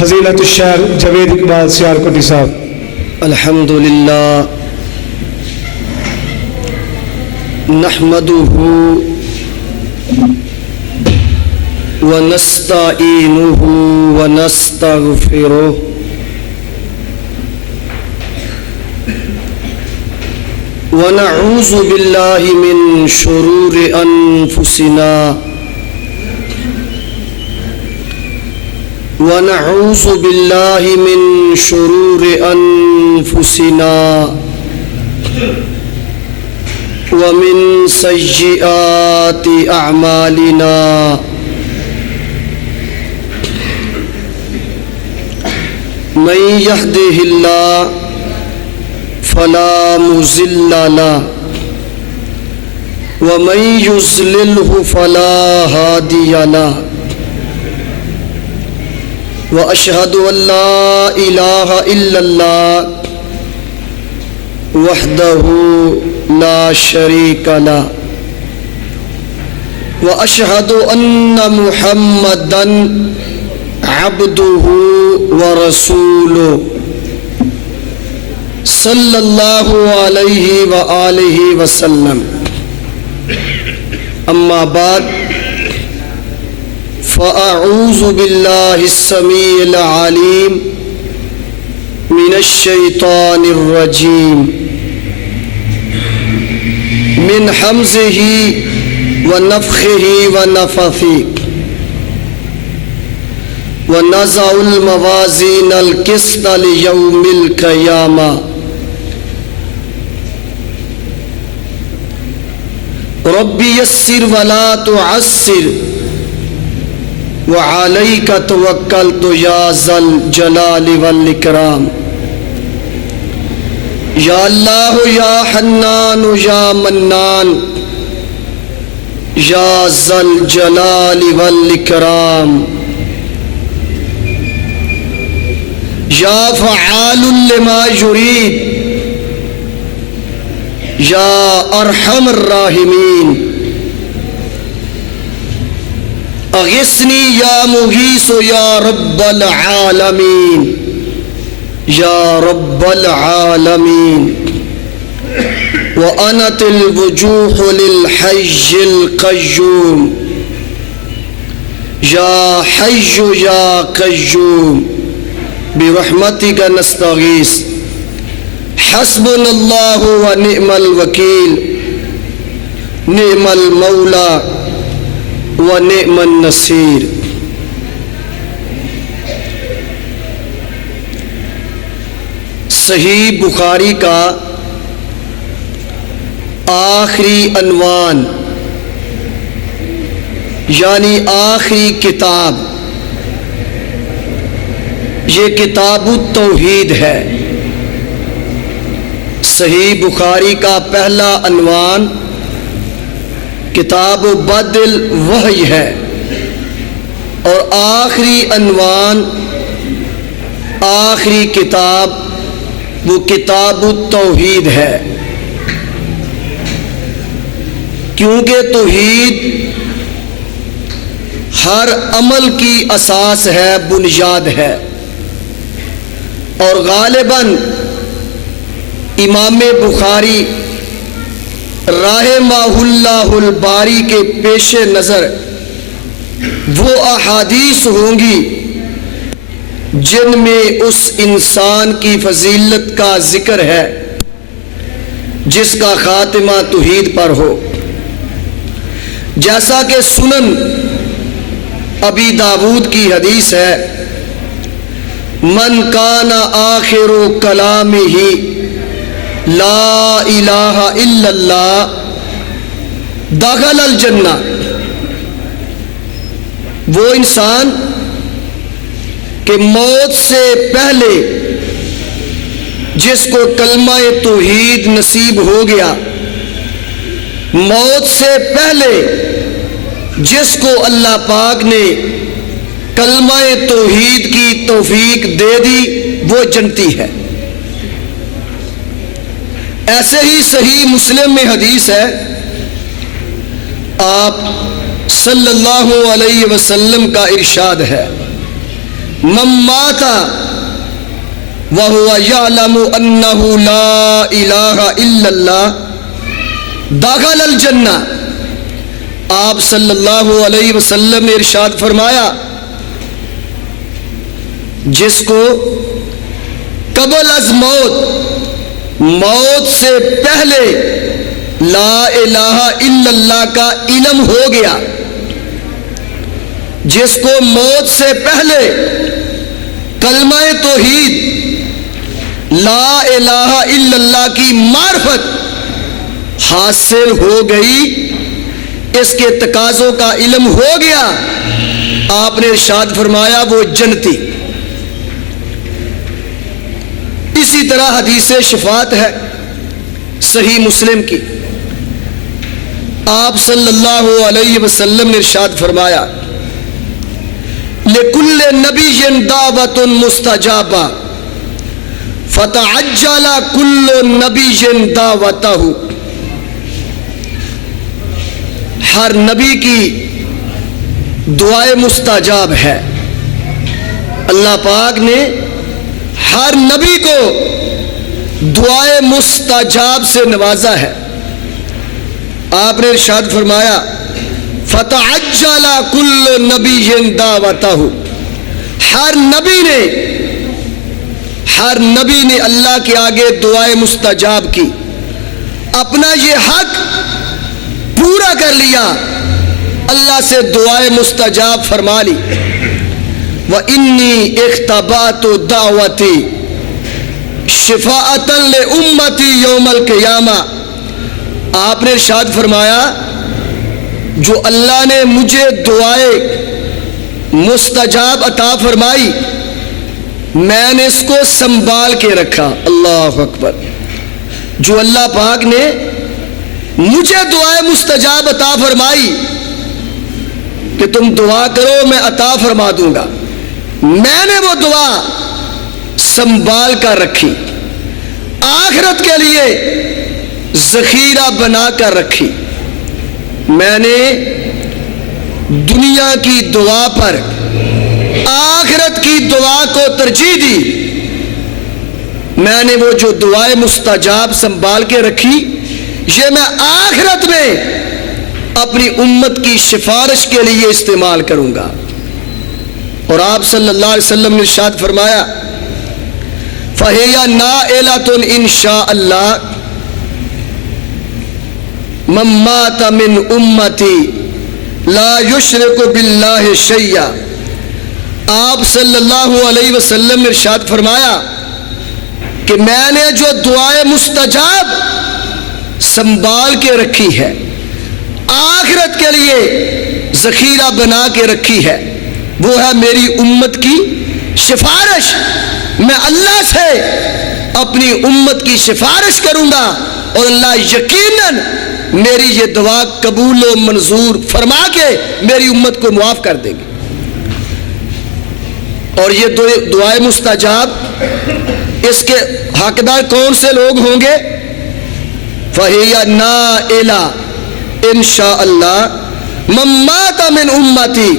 فضیلت الشیخ جاوید اقبال سیالکوٹی صاحب۔ الحمدللہ نحمدہ ونستعینہ ونستغفرہ ونعوذ باللہ من شرور انفسنا ونعوذ باللہ من شرور انفسنا ومن سیئات اعمالنا من یہدہ اللہ فلا مضل له ومن يضلله فلا هادي له وأشهد أن لا إله إلا الله وحده لا شريك له وأشهد أن محمدا عبده ورسوله صلی اللہ علیہ وآلہ وسلم۔ اما بعد فاعوذ باللہ السمیع العلیم من الشیطان الرجیم من حمزہ ونفخہ ونفثہ ونضع الموازین القسط لیوم القیامہ ربی یسر ولا تعسر وعلیک توکلت یا ذا الجلال والاکرام۔ یا اللہ یا حنان یا منان یا ذا الجلال والاکرام یا فعال لما یرید یا ارحم الراحمین اغثنی یا مغیث یا رب العالمین یا رب العالمین وانت الوجوہ للحی القیوم یا حی یا قیوم برحمتک نستغیث حسبنا اللہ ونعم الوکیل نعم المولا ونعم النصیر۔ صحیح بخاری کا آخری عنوان یعنی آخری کتاب یہ کتاب التوحید ہے۔ صحیح بخاری کا پہلا عنوان کتاب بدل وحی ہے اور آخری عنوان آخری کتاب وہ کتاب التوحید ہے، کیونکہ توحید ہر عمل کی اساس ہے، بنیاد ہے، اور غالباً امام بخاری رحمہ اللہ الباری کے پیش نظر وہ احادیث ہوں گی جن میں اس انسان کی فضیلت کا ذکر ہے جس کا خاتمہ توحید پر ہو، جیسا کہ سنن ابی داود کی حدیث ہے من کان آخر کلامہ لا الہ الا اللہ دخل الجنہ۔ وہ انسان کہ موت سے پہلے جس کو کلمہ توحید نصیب ہو گیا، موت سے پہلے جس کو اللہ پاک نے کلمہ توحید کی توفیق دے دی وہ جنتی ہے۔ ایسے ہی صحیح مسلم میں حدیث ہے، آپ صلی اللہ علیہ وسلم کا ارشاد ہے من مات وهو يعلم انه لا الہ الا اللہ دخل الجنہ. آپ صلی اللہ علیہ وسلم نے ارشاد فرمایا جس کو قبل از موت سے پہلے لا الہ الا اللہ کا علم ہو گیا، جس کو موت سے پہلے کلمہ توحید لا الہ الا اللہ کی معرفت حاصل ہو گئی، اس کے تقاضوں کا علم ہو گیا، آپ نے ارشاد فرمایا وہ جنتی. اسی طرح حدیث شفاعت ہے صحیح مسلم کی. آپ صلی اللہ علیہ وسلم نے ارشاد فرمایا لِكُلِّ نَبِيٍّ دَعْوَةٌ مُسْتَجَابَةٌ فَتَعَجَّلَ كُلُّ نَبِيٍّ دَعْوَتَهُ. ہر نبی کی دعائیں مستجاب ہے. اللہ پاک نے ہر نبی کو دعائیں مستجاب سے نوازا ہے. آپ نے ارشاد فرمایا فَتَعَجَّلَ كُلُّ نَبِيٍّ دَعْوَتَهُ. ہر نبی نے اللہ کے آگے دعائیں مستجاب کی، اپنا یہ حق پورا کر لیا، اللہ سے دعائیں مستجاب فرما لی. وَإِنِّي اخْتَبَأْتُ دَعْوَتِي شِفَاءَةً لِأُمَّتِي يَوْمَ الْقِيَامَةِ. آپ نے ارشاد فرمایا جو اللہ نے مجھے دعائیں مستجاب عطا فرمائی میں نے اس کو سنبھال کے رکھا. اللہ اکبر. جو اللہ پاک نے مجھے دعائیں مستجاب عطا فرمائی کہ تم دعا کرو میں عطا فرما دوں گا، میں نے وہ دعا سنبھال کر رکھی، آخرت کے لیے ذخیرہ بنا کر رکھی. میں نے دنیا کی دعا پر آخرت کی دعا کو ترجیح دی. میں نے وہ جو دعائیں مستجاب سنبھال کے رکھی یہ میں آخرت میں اپنی امت کی سفارش کے لیے استعمال کروں گا. اور آپ صلی اللہ علیہ وسلم نے ارشاد فرمایا فَهِيَ نَائِلَةٌ إِنْ شَاءَ اللَّهُ مَن مَّاتَ مِنْ أُمَّتِي لَا يُشْرِكُ بِاللَّهِ شَيْئًا. آپ صلی اللہ علیہ وسلم نے ارشاد فرمایا کہ میں نے جو دعائیں مستجاب سنبھال کے رکھی ہے آخرت کے لیے ذخیرہ بنا کے رکھی ہے، وہ ہے میری امت کی سفارش. میں اللہ سے اپنی امت کی سفارش کروں گا اور اللہ یقیناً میری یہ دعا قبول و منظور فرما کے میری امت کو معاف کر دیں گے. اور یہ دعائیں مستجاب اس کے حقدار کون سے لوگ ہوں گے؟ فَهِيَ نَائِلَةٌ إِنْ شَاءَ اللَّهُ مَن مَّاتَ مِنْ أُمَّتِي.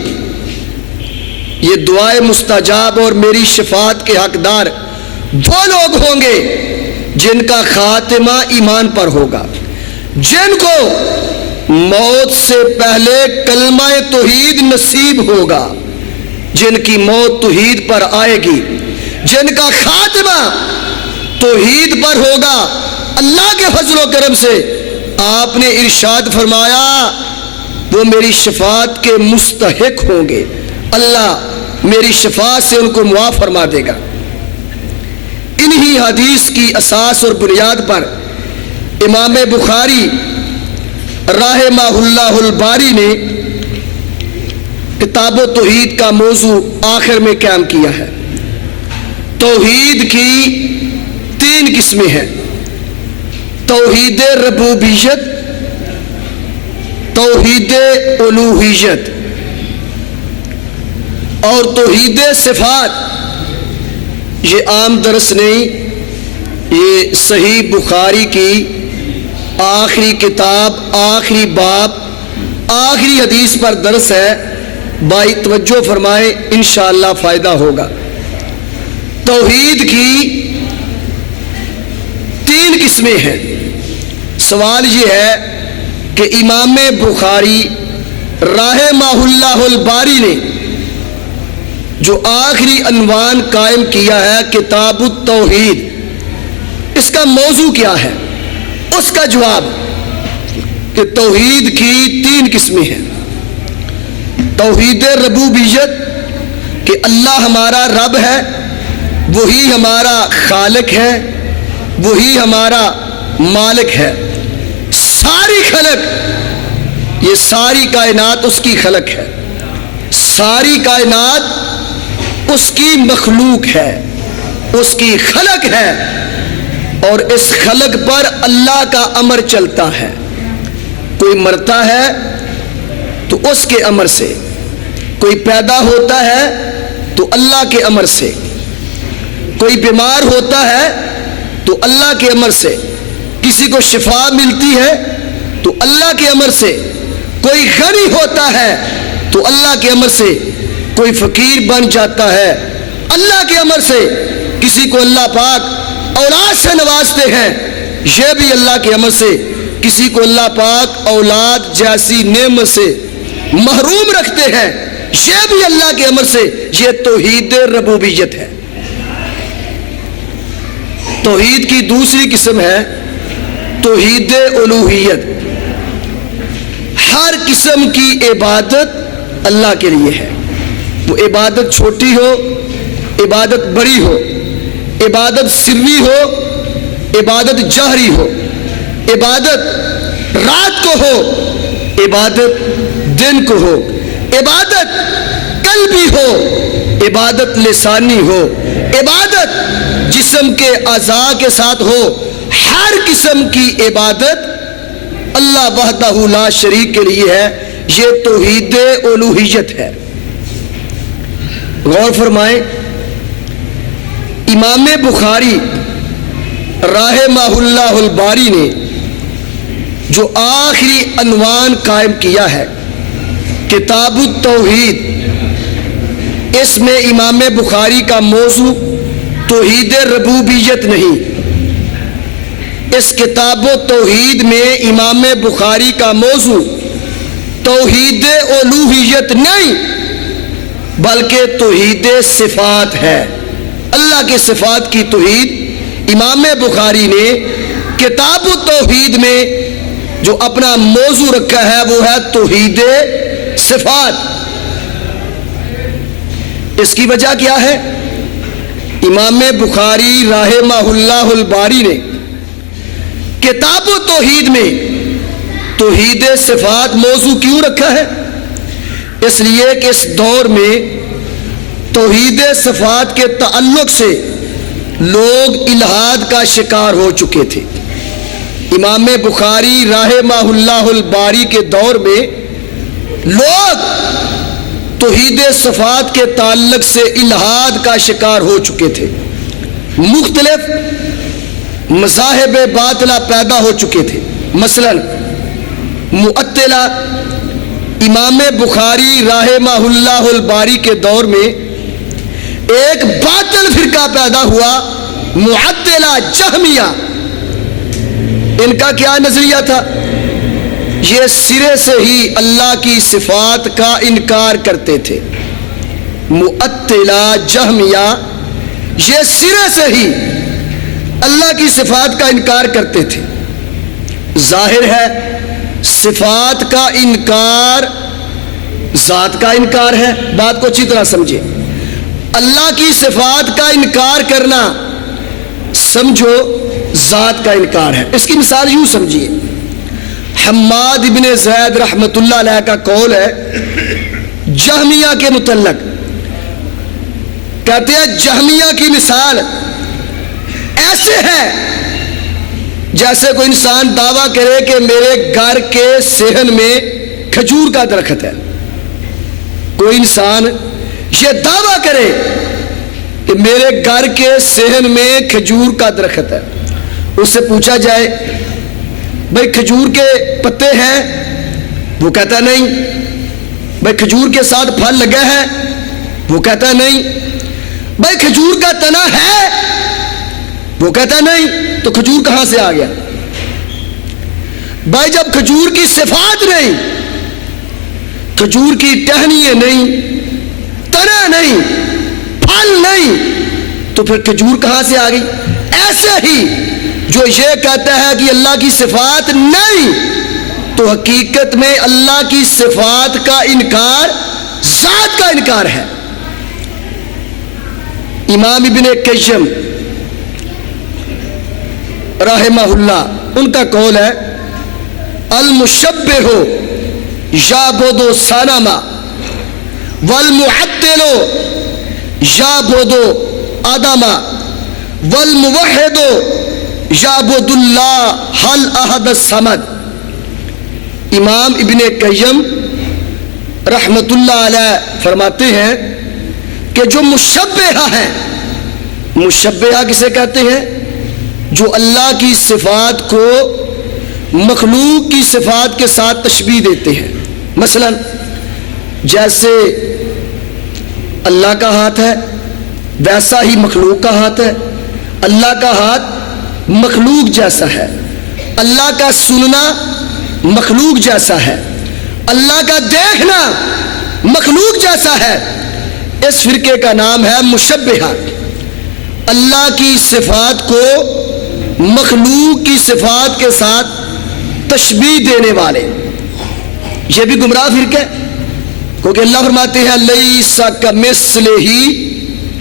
یہ دعائیں مستجاب اور میری شفاعت کے حقدار وہ لوگ ہوں گے جن کا خاتمہ ایمان پر ہوگا، جن کو موت سے پہلے کلمہ توحید نصیب ہوگا، جن کی موت توحید پر آئے گی، جن کا خاتمہ توحید پر ہوگا. اللہ کے فضل و کرم سے آپ نے ارشاد فرمایا وہ میری شفاعت کے مستحق ہوں گے، اللہ میری شفاعت سے ان کو معاف فرما دے گا. انہی حدیث کی اساس اور بنیاد پر امام بخاری رحمہ اللہ الباری نے کتاب و توحید کا موضوع آخر میں قائم کیا ہے. توحید کی 3 قسمیں ہیں: توحید ربوبیت، توحید الوہیت اور توحید صفات. یہ عام درس نہیں، یہ صحیح بخاری کی آخری کتاب، آخری باب، آخری حدیث پر درس ہے. بھائی توجہ فرمائیں، انشاءاللہ فائدہ ہوگا۔ توحید کی 3 قسمیں ہیں۔ سوال یہ ہے کہ امام بخاری رحمہ اللہ الباری نے جو آخری عنوان قائم کیا ہے کتاب التوحید، اس کا موضوع کیا ہے؟ اس کا جواب کہ توحید کی 3 قسمیں ہیں۔ توحید ربوبیت کہ اللہ ہمارا رب ہے، وہی ہمارا خالق ہے، وہی ہمارا مالک ہے۔ ساری خلق، یہ ساری کائنات اس کی خلق ہے، ساری کائنات اس کی مخلوق ہے، اس کی خلق ہے، اور اس خلق پر اللہ کا امر چلتا ہے۔ کوئی مرتا ہے تو اس کے امر سے، کوئی پیدا ہوتا ہے تو اللہ کے امر سے، کوئی بیمار ہوتا ہے تو اللہ کے امر سے، کسی کو شفا ملتی ہے تو اللہ کے امر سے، کوئی غنی ہوتا ہے تو اللہ کے امر سے، کوئی فقیر بن جاتا ہے اللہ کے امر سے، کسی کو اللہ پاک اولاد سے نوازتے ہیں یہ بھی اللہ کے امر سے، کسی کو اللہ پاک اولاد جیسی نعمت سے محروم رکھتے ہیں یہ بھی اللہ کے امر سے۔ یہ توحید ربوبیت ہے۔ توحید کی دوسری قسم ہے توحید الوہیت۔ ہر قسم کی عبادت اللہ کے لیے ہے، وہ عبادت چھوٹی ہو، عبادت بڑی ہو، عبادت سری ہو، عبادت جہری ہو، عبادت رات کو ہو، عبادت دن کو ہو، عبادت قلبی ہو، عبادت لسانی ہو، عبادت جسم کے اعضاء کے ساتھ ہو، ہر قسم کی عبادت اللہ وحدہ لا شریک کے لیے ہے۔ یہ توحید الوہیت ہے۔ غور فرمائیں، امام بخاری رحمہ اللہ الباری نے جو آخری عنوان قائم کیا ہے کتاب التوحید، اس میں امام بخاری کا موضوع توحید ربوبیت نہیں، اس کتاب و توحید میں امام بخاری کا موضوع توحید الوہیت نہیں بلکہ توحید صفات ہے۔ اللہ کے صفات کی توحید امام بخاری نے کتاب و توحید میں جو اپنا موضوع رکھا ہے وہ ہے توحید صفات۔ اس کی وجہ کیا ہے؟ امام بخاری رحمہ اللہ الباری نے کتاب و توحید میں توحید صفات موضوع کیوں رکھا ہے؟ اس لیے کہ اس دور میں توحید صفات کے تعلق سے لوگ الحاد کا شکار ہو چکے تھے۔ امام بخاری رحمہ اللہ الباری کے دور میں لوگ توحید صفات کے تعلق سے الحاد کا شکار ہو چکے تھے، مختلف مذاہب باطلہ پیدا ہو چکے تھے۔ مثلا معطلہ، امام بخاری رحمہ اللہ الباری کے دور میں ایک باطل فرقہ پیدا ہوا، معطلہ جہمیہ۔ ان کا کیا نظریہ تھا؟ یہ سرے سے ہی اللہ کی صفات کا انکار کرتے تھے۔ معطلہ جہمیہ یہ سرے سے ہی اللہ کی صفات کا انکار کرتے تھے۔ ظاہر ہے صفات کا انکار ذات کا انکار ہے۔ بات کو اچھی طرح سمجھے، اللہ کی صفات کا انکار کرنا سمجھو ذات کا انکار ہے۔ اس کی مثال یوں سمجھیے، حماد ابن زید رحمت اللہ علیہ کا قول ہے جہمیہ کے متعلق، کہتے ہیں جہمیہ کی مثال ایسے ہے جیسے کوئی انسان دعویٰ کرے کہ میرے گھر کے صحن میں کھجور کا درخت ہے۔ کوئی انسان یہ دعویٰ کرے کہ میرے گھر کے صحن میں کھجور کا درخت ہے، اس سے پوچھا جائے بھئی کھجور کے پتے ہیں؟ وہ کہتا نہیں۔ بھائی کھجور کے ساتھ پھل لگا ہے؟ وہ کہتا ہے نہیں۔ بھائی کھجور کا تنا ہے؟ وہ کہتا ہے نہیں۔ تو کھجور کہاں سے آ گیا؟ بھائی جب کھجور کی صفات نہیں، کھجور کی ٹہنیاں نہیں، تنا نہیں، پھل نہیں، تو پھر کھجور کہاں سے آ گئی؟ ایسے ہی جو یہ کہتا ہے کہ اللہ کی صفات نہیں، تو حقیقت میں اللہ کی صفات کا انکار ذات کا انکار ہے۔ امام ابن قیم رحمہ اللہ ان کا قول ہے المشبہ یعبد صنما والمعطل یعبد آدما والموحد یعبد اللہ الاحد الصمد۔ امام ابن قیم رحمت اللہ علیہ فرماتے ہیں کہ جو مشبہہ ہیں، مشبہہ کسے کہتے ہیں؟ جو اللہ کی صفات کو مخلوق کی صفات کے ساتھ تشبیہ دیتے ہیں۔ مثلا جیسے اللہ کا ہاتھ ہے ویسا ہی مخلوق کا ہاتھ ہے، اللہ کا ہاتھ مخلوق جیسا ہے، اللہ کا سننا مخلوق جیسا ہے، اللہ کا دیکھنا مخلوق جیسا ہے۔ اس فرقے کا نام ہے مشبہہ، اللہ کی صفات کو مخلوق کی صفات کے ساتھ تشبیہ دینے والے۔ یہ بھی گمراہ فرقہ ہے، کیونکہ اللہ فرماتے ہیں لیس کمثلہ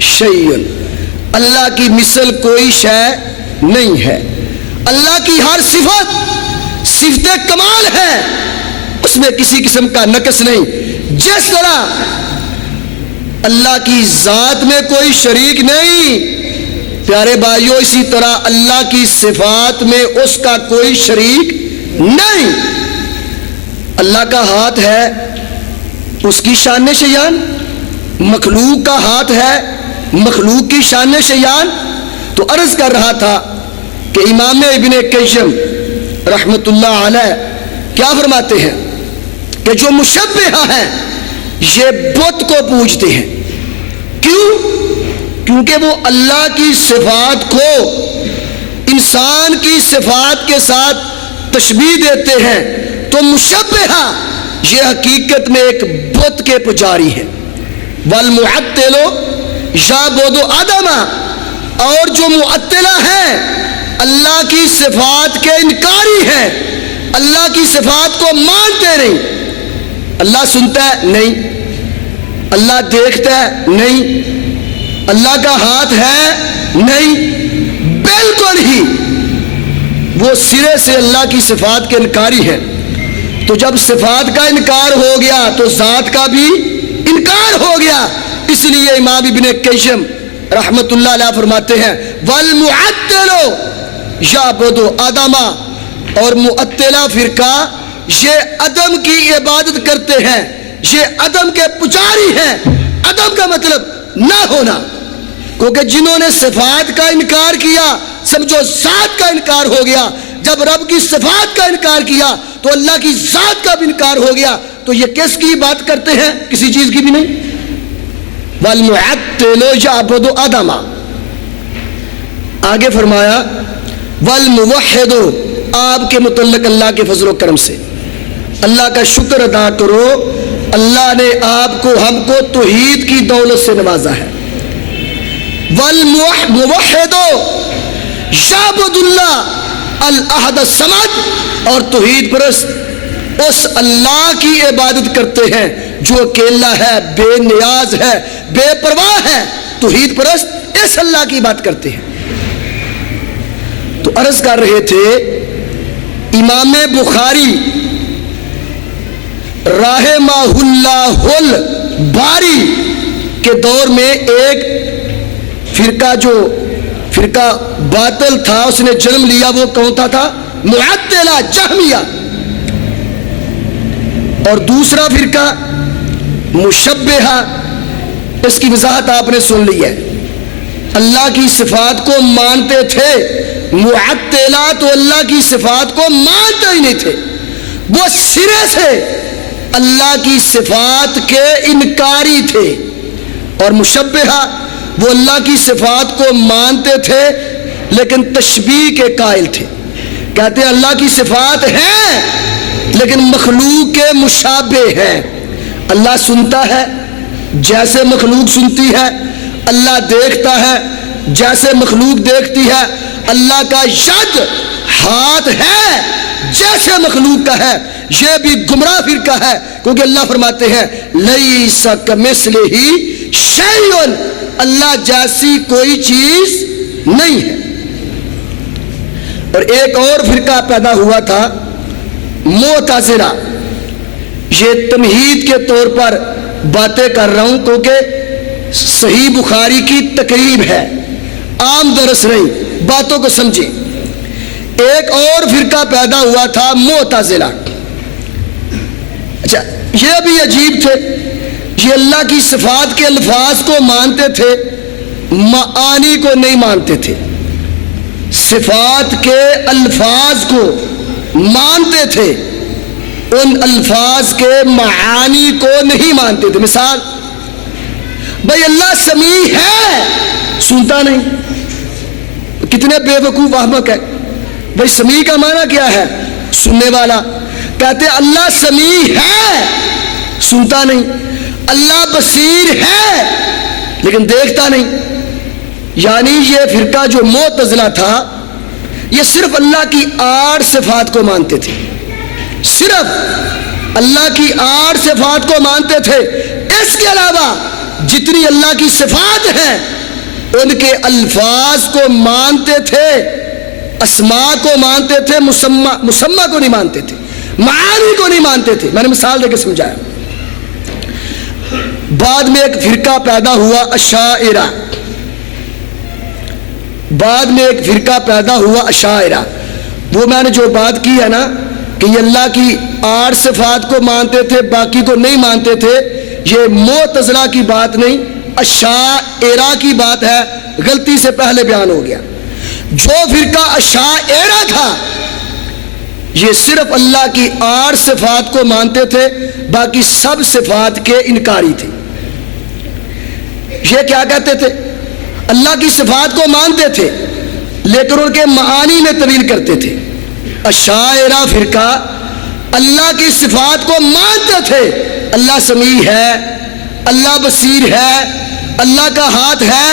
شیء، اللہ کی مثل کوئی شے نہیں ہے۔ اللہ کی ہر صفت صفت کمال ہے، اس میں کسی قسم کا نقص نہیں۔ جس طرح اللہ کی ذات میں کوئی شریک نہیں پیارے بھائیو، اسی طرح اللہ کی صفات میں اس کا کوئی شریک نہیں۔ اللہ کا ہاتھ ہے، اس کی شان شیان، مخلوق کا ہاتھ ہے، مخلوق کی شان شیان۔ تو عرض کر رہا تھا کہ امام ابن قیم رحمت اللہ علیہ کیا فرماتے ہیں کہ جو مشبہہ ہیں یہ بت کو پوجتے ہیں۔ کیوں؟ کیونکہ وہ اللہ کی صفات کو انسان کی صفات کے ساتھ تشبیہ دیتے ہیں۔ تو مشبہہ یہ حقیقت میں ایک بت کے پجاری ہیں۔ والمعطل یعبد آدما، اور جو معطلہ ہیں اللہ کی صفات کے انکاری ہیں، اللہ کی صفات کو مانتے نہیں۔ اللہ سنتا ہے؟ نہیں۔ اللہ دیکھتا ہے؟ نہیں۔ اللہ کا ہاتھ ہے؟ نہیں۔ بالکل ہی وہ سرے سے اللہ کی صفات کے انکاری ہے۔ تو جب صفات کا انکار ہو گیا تو ذات کا بھی انکار ہو گیا۔ اس لیے امام ابن قیم رحمت اللہ علیہ فرماتے ہیں والمعطل یعبد آدما، اور معطلہ فرقہ یہ عدم کی عبادت کرتے ہیں، یہ عدم کے پجاری ہیں۔ عدم کا مطلب نہ ہونا، کیونکہ جنہوں نے صفات کا انکار کیا سمجھو ذات کا انکار ہو گیا۔ جب رب کی صفات کا انکار کیا تو اللہ کی ذات کا بھی انکار ہو گیا۔ تو یہ کس کی بات کرتے ہیں؟ کسی چیز کی بھی نہیں۔ والمعطل یعبد آدما، آگے فرمایا والموحد، آپ کے متعلق اللہ کے فضل و کرم سے اللہ کا شکر ادا کرو، اللہ نے آپ کو ہم کو توحید کی دولت سے نوازا ہے۔ والموحد یعبد اللہ الاحد الصمد، اور توحید پرست اس اللہ کی عبادت کرتے ہیں جو اکیلا ہے، بے نیاز ہے، بے پرواہ ہے۔ توحید پرست اس اللہ کی بات کرتے ہیں۔ تو عرض کر رہے تھے امام بخاری رحمہ اللہ الباری کے دور میں ایک فرقہ جو فرقہ باطل تھا اس نے جنم لیا، وہ کون تھا؟ معطلہ جہمیہ۔ اور دوسرا فرقہ مشبہہ، اس کی وضاحت آپ نے سن لی ہے۔ اللہ کی صفات کو مانتے تھے، معطلہ تو اللہ کی صفات کو مانتے ہی نہیں تھے، وہ سرے سے اللہ کی صفات کے انکاری تھے، اور مشبہہ وہ اللہ کی صفات کو مانتے تھے لیکن تشبیہ کے قائل تھے. کہتے ہیں اللہ کی صفات ہیں لیکن مخلوق کے مشابہ ہیں. اللہ سنتا ہے جیسے مخلوق سنتی ہے، اللہ دیکھتا ہے جیسے مخلوق دیکھتی ہے، اللہ کا ید ہاتھ ہے جیسے مخلوق کا ہے. یہ بھی گمراہ فرقہ ہے، کیونکہ اللہ فرماتے ہیں لیس کمثلہ شیء، اللہ جیسی کوئی چیز نہیں ہے. اور ایک اور فرقہ پیدا ہوا تھا معتزلہ. یہ تمہید کے طور پر باتیں کر رہا ہوں کیونکہ صحیح بخاری کی تقریب ہے، عام درس نہیں، باتوں کو سمجھیں. ایک اور فرقہ پیدا ہوا تھا معتزلہ. اچھا یہ بھی عجیب تھے، یہ اللہ کی صفات کے الفاظ کو مانتے تھے، معانی کو نہیں مانتے تھے. صفات کے الفاظ کو مانتے تھے، ان الفاظ کے معانی کو نہیں مانتے تھے. مثال، بھئی اللہ سمیع ہے، سنتا نہیں. کتنے بے وقوف احمق ہے. بھئی سمیع کا معنی کیا ہے؟ سننے والا. کہتے ہیں اللہ سمیع ہے، سنتا نہیں. اللہ بصیر ہے لیکن دیکھتا نہیں. یعنی یہ فرقہ جو معتزلہ تھا یہ صرف اللہ کی 8 صفات کو مانتے تھے، صرف اللہ کی 8 صفات کو مانتے تھے. اس کے علاوہ جتنی اللہ کی صفات ہیں ان کے الفاظ کو مانتے تھے، اسماء کو مانتے تھے، مسمى کو نہیں مانتے تھے، معانی کو نہیں مانتے تھے. میں نے مثال دے کے سمجھایا. بعد میں ایک فرقہ پیدا ہوا اشاعرہ. بعد میں ایک فرقہ پیدا ہوا اشاعرہ. وہ میں نے جو بات کی ہے نا کہ یہ اللہ کی 8 صفات کو مانتے تھے باقی کو نہیں مانتے تھے، یہ معتزلہ کی بات نہیں، اشاعرہ کی بات ہے. غلطی سے پہلے بیان ہو گیا. جو فرقہ اشاعرہ تھا یہ صرف اللہ کی 8 صفات کو مانتے تھے، باقی سب صفات کے انکاری تھے. یہ کیا کہتے تھے؟ اللہ کی صفات کو مانتے تھے لیکن ان کے معانی میں تبدیل کرتے تھے. اشاعرہ فرقہ اللہ کی صفات کو مانتے تھے، اللہ سمیع ہے، اللہ بصیر ہے، اللہ کا ہاتھ ہے،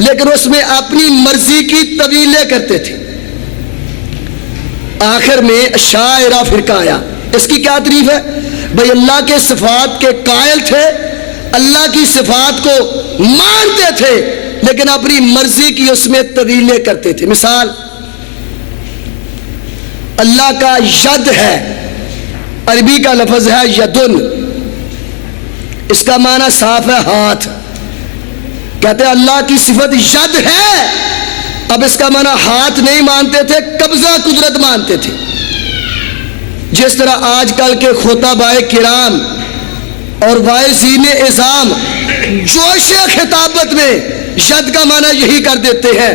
لیکن اس میں اپنی مرضی کی تبدیلیں کرتے تھے. آخر میں اشاعرہ فرقہ آیا. اس کی کیا تعریف ہے؟ بھئی اللہ کے صفات کے قائل تھے، اللہ کی صفات کو مانتے تھے لیکن اپنی مرضی کی اس میں تبدیلیں کرتے تھے. مثال، اللہ کا ید ہے، عربی کا لفظ ہے یدن، اس کا معنی صاف ہے ہاتھ. کہتے ہیں اللہ کی صفت ید ہے، اب اس کا معنی ہاتھ نہیں مانتے تھے، قبضہ قدرت مانتے تھے. جس طرح آج کل کے خطبائے کرام اور واعظین اعظام جوش خطابت میں ید کا معنی یہی کر دیتے ہیں،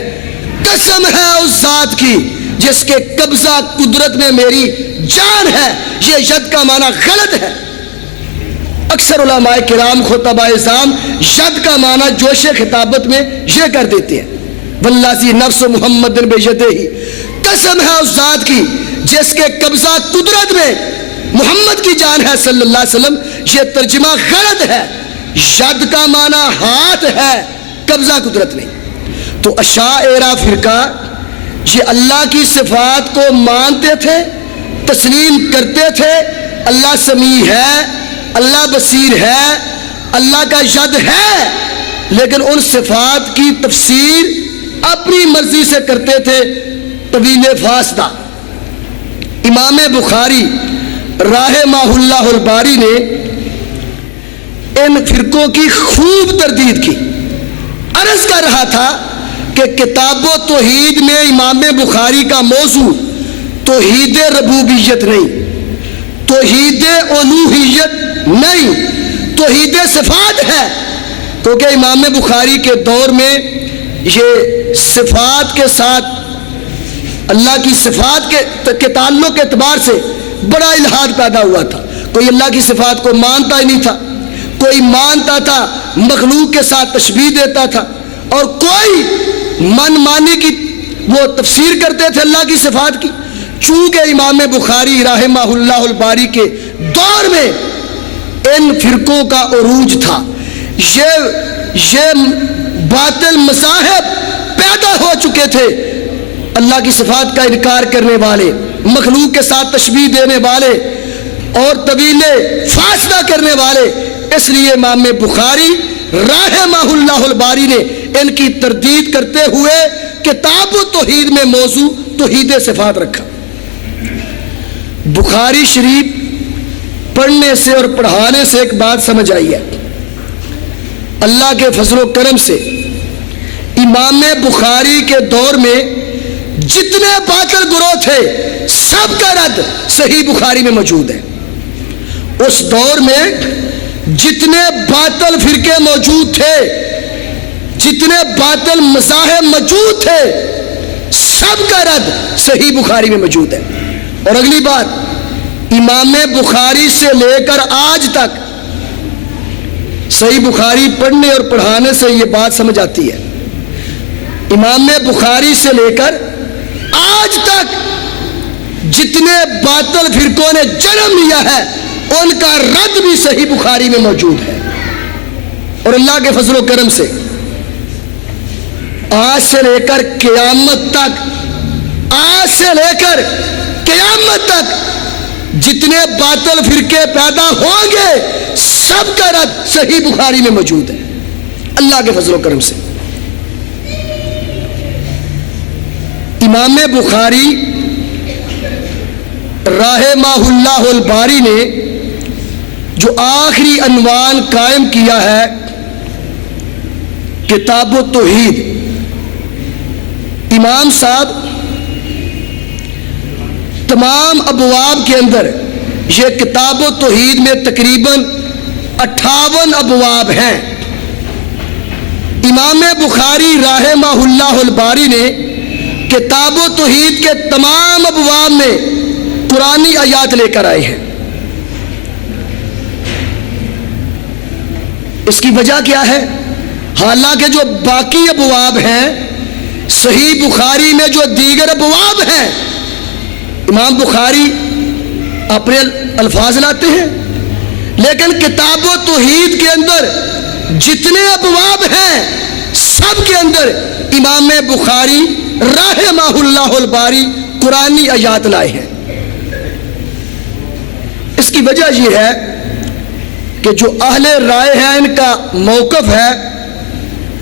قسم ہے اس ذات کی جس کے قبضہ قدرت میں میری جان ہے. یہ ید کا معنی غلط ہے. اکثر علماء کرام خطباء اعظام ید کا معنی جوش خطابت میں یہ کر دیتے ہیں، واللذی نفس محمد بیدہ، قسم ہے اس ذات کی جس کے قبضہ قدرت میں محمد کی جان ہے صلی اللہ علیہ وسلم. یہ ترجمہ غلط ہے. ید کا معنی ہاتھ ہے، قبضہ قدرت نہیں. تو اشاعرہ فرقہ یہ اللہ کی صفات کو مانتے تھے، تسلیم کرتے تھے، اللہ سمیع ہے، اللہ بصیر ہے، اللہ کا ید ہے، لیکن ان صفات کی تفسیر اپنی مرضی سے کرتے تھے، طویل فاصلہ. امام بخاری رحمہ اللہ الباری نے ان فرقوں کی خوب تردید کی. عرض کر رہا تھا کہ کتاب و توحید میں امام بخاری کا موضوع توحید ربوبیت نہیں، توحید الوہیت نہیں، توحید صفات ہے. کیونکہ امام بخاری کے دور میں یہ صفات کے ساتھ اللہ کی صفات کے تعلق کے اعتبار سے بڑا الحاد پیدا ہوا تھا. کوئی اللہ کی صفات کو مانتا ہی نہیں تھا، کوئی مانتا تھا مخلوق کے ساتھ تشبیہ دیتا تھا، اور کوئی من مانی کی وہ تفسیر کرتے تھے اللہ کی صفات کی۔ چونکہ امام بخاری رحمہ اللہ الباری کے دور میں ان فرقوں کا عروج تھا، یہ باطل مذاہب پیدا ہو چکے تھے، اللہ کی صفات کا انکار کرنے والے، مخلوق کے ساتھ تشبیہ دینے والے اور طویل فاصلہ کرنے والے۔ اس لیے امام بخاری رحمہ اللہ الباری نے ان کی تردید کرتے ہوئے کتاب التوحید میں موضوع توحید صفات رکھا۔ بخاری شریف پڑھنے سے اور پڑھانے سے ایک بات سمجھ آئی ہے، اللہ کے فضل و کرم سے امام بخاری کے دور میں جتنے باطل گروہ تھے سب کا رد صحیح بخاری میں موجود ہے۔ اس دور میں جتنے باطل فرقے موجود تھے، جتنے باطل مذاہب موجود تھے، سب کا رد صحیح بخاری میں موجود ہے۔ اور اگلی بات، امام بخاری سے لے کر آج تک صحیح بخاری پڑھنے اور پڑھانے سے یہ بات سمجھ آتی ہے، امام بخاری سے لے کر آج تک جتنے باطل فرقوں نے جنم لیا ہے ان کا رد بھی صحیح بخاری میں موجود ہے۔ اور اللہ کے فضل و کرم سے آج سے لے کر قیامت تک، آج سے لے کر قیامت تک جتنے باطل فرقے پیدا ہوں گے سب کا رد صحیح بخاری میں موجود ہے، اللہ کے فضل و کرم سے۔ امام بخاری رحمہ اللہ الباری نے جو آخری عنوان قائم کیا ہے کتاب التوحید، امام صاحب تمام ابواب کے اندر، یہ کتاب التوحید میں تقریباً 58 ابواب ہیں، امام بخاری رحمہ اللہ الباری نے کتاب التوحید کے تمام ابواب میں قرآنی آیات لے کر آئے ہیں۔ اس کی وجہ کیا ہے؟ حالانکہ جو باقی ابواب ہیں، صحیح بخاری میں جو دیگر ابواب ہیں، امام بخاری اپنے الفاظ لاتے ہیں، لیکن کتاب التوحید کے اندر جتنے ابواب ہیں سب کے اندر امام بخاری رحمہ اللہ الباری قرآنی آیات لائے ہیں۔ اس کی وجہ یہ ہے کہ جو اہل رائے ہیں ان کا موقف ہے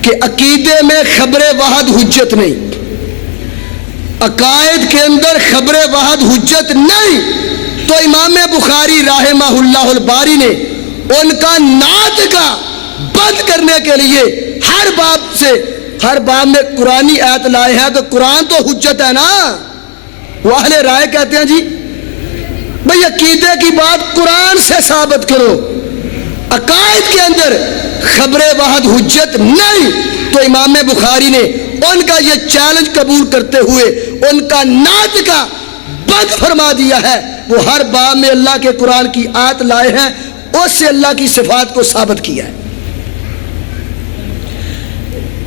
کہ عقیدے میں خبر واحد حجت نہیں، عقائد کے اندر خبر واحد حجت نہیں، تو امام بخاری رحمہ اللہ الباری نے ان کا ناطقہ بند کرنے کے لیے ہر باب میں قرآنی آیت لائے ہیں۔ تو قرآن تو حجت ہے نا، وہ اہل رائے کہتے ہیں جی بھئی عقیدے کی بات قرآن سے ثابت کرو، عقائد کے اندر خبر واحد حجت نہیں، تو امام بخاری نے ان کا یہ چیلنج قبول کرتے ہوئے ان کا ناطقہ بند فرما دیا ہے۔ وہ ہر باب میں اللہ کے قرآن کی آیت لائے ہیں، اس سے اللہ کی صفات کو ثابت کیا ہے۔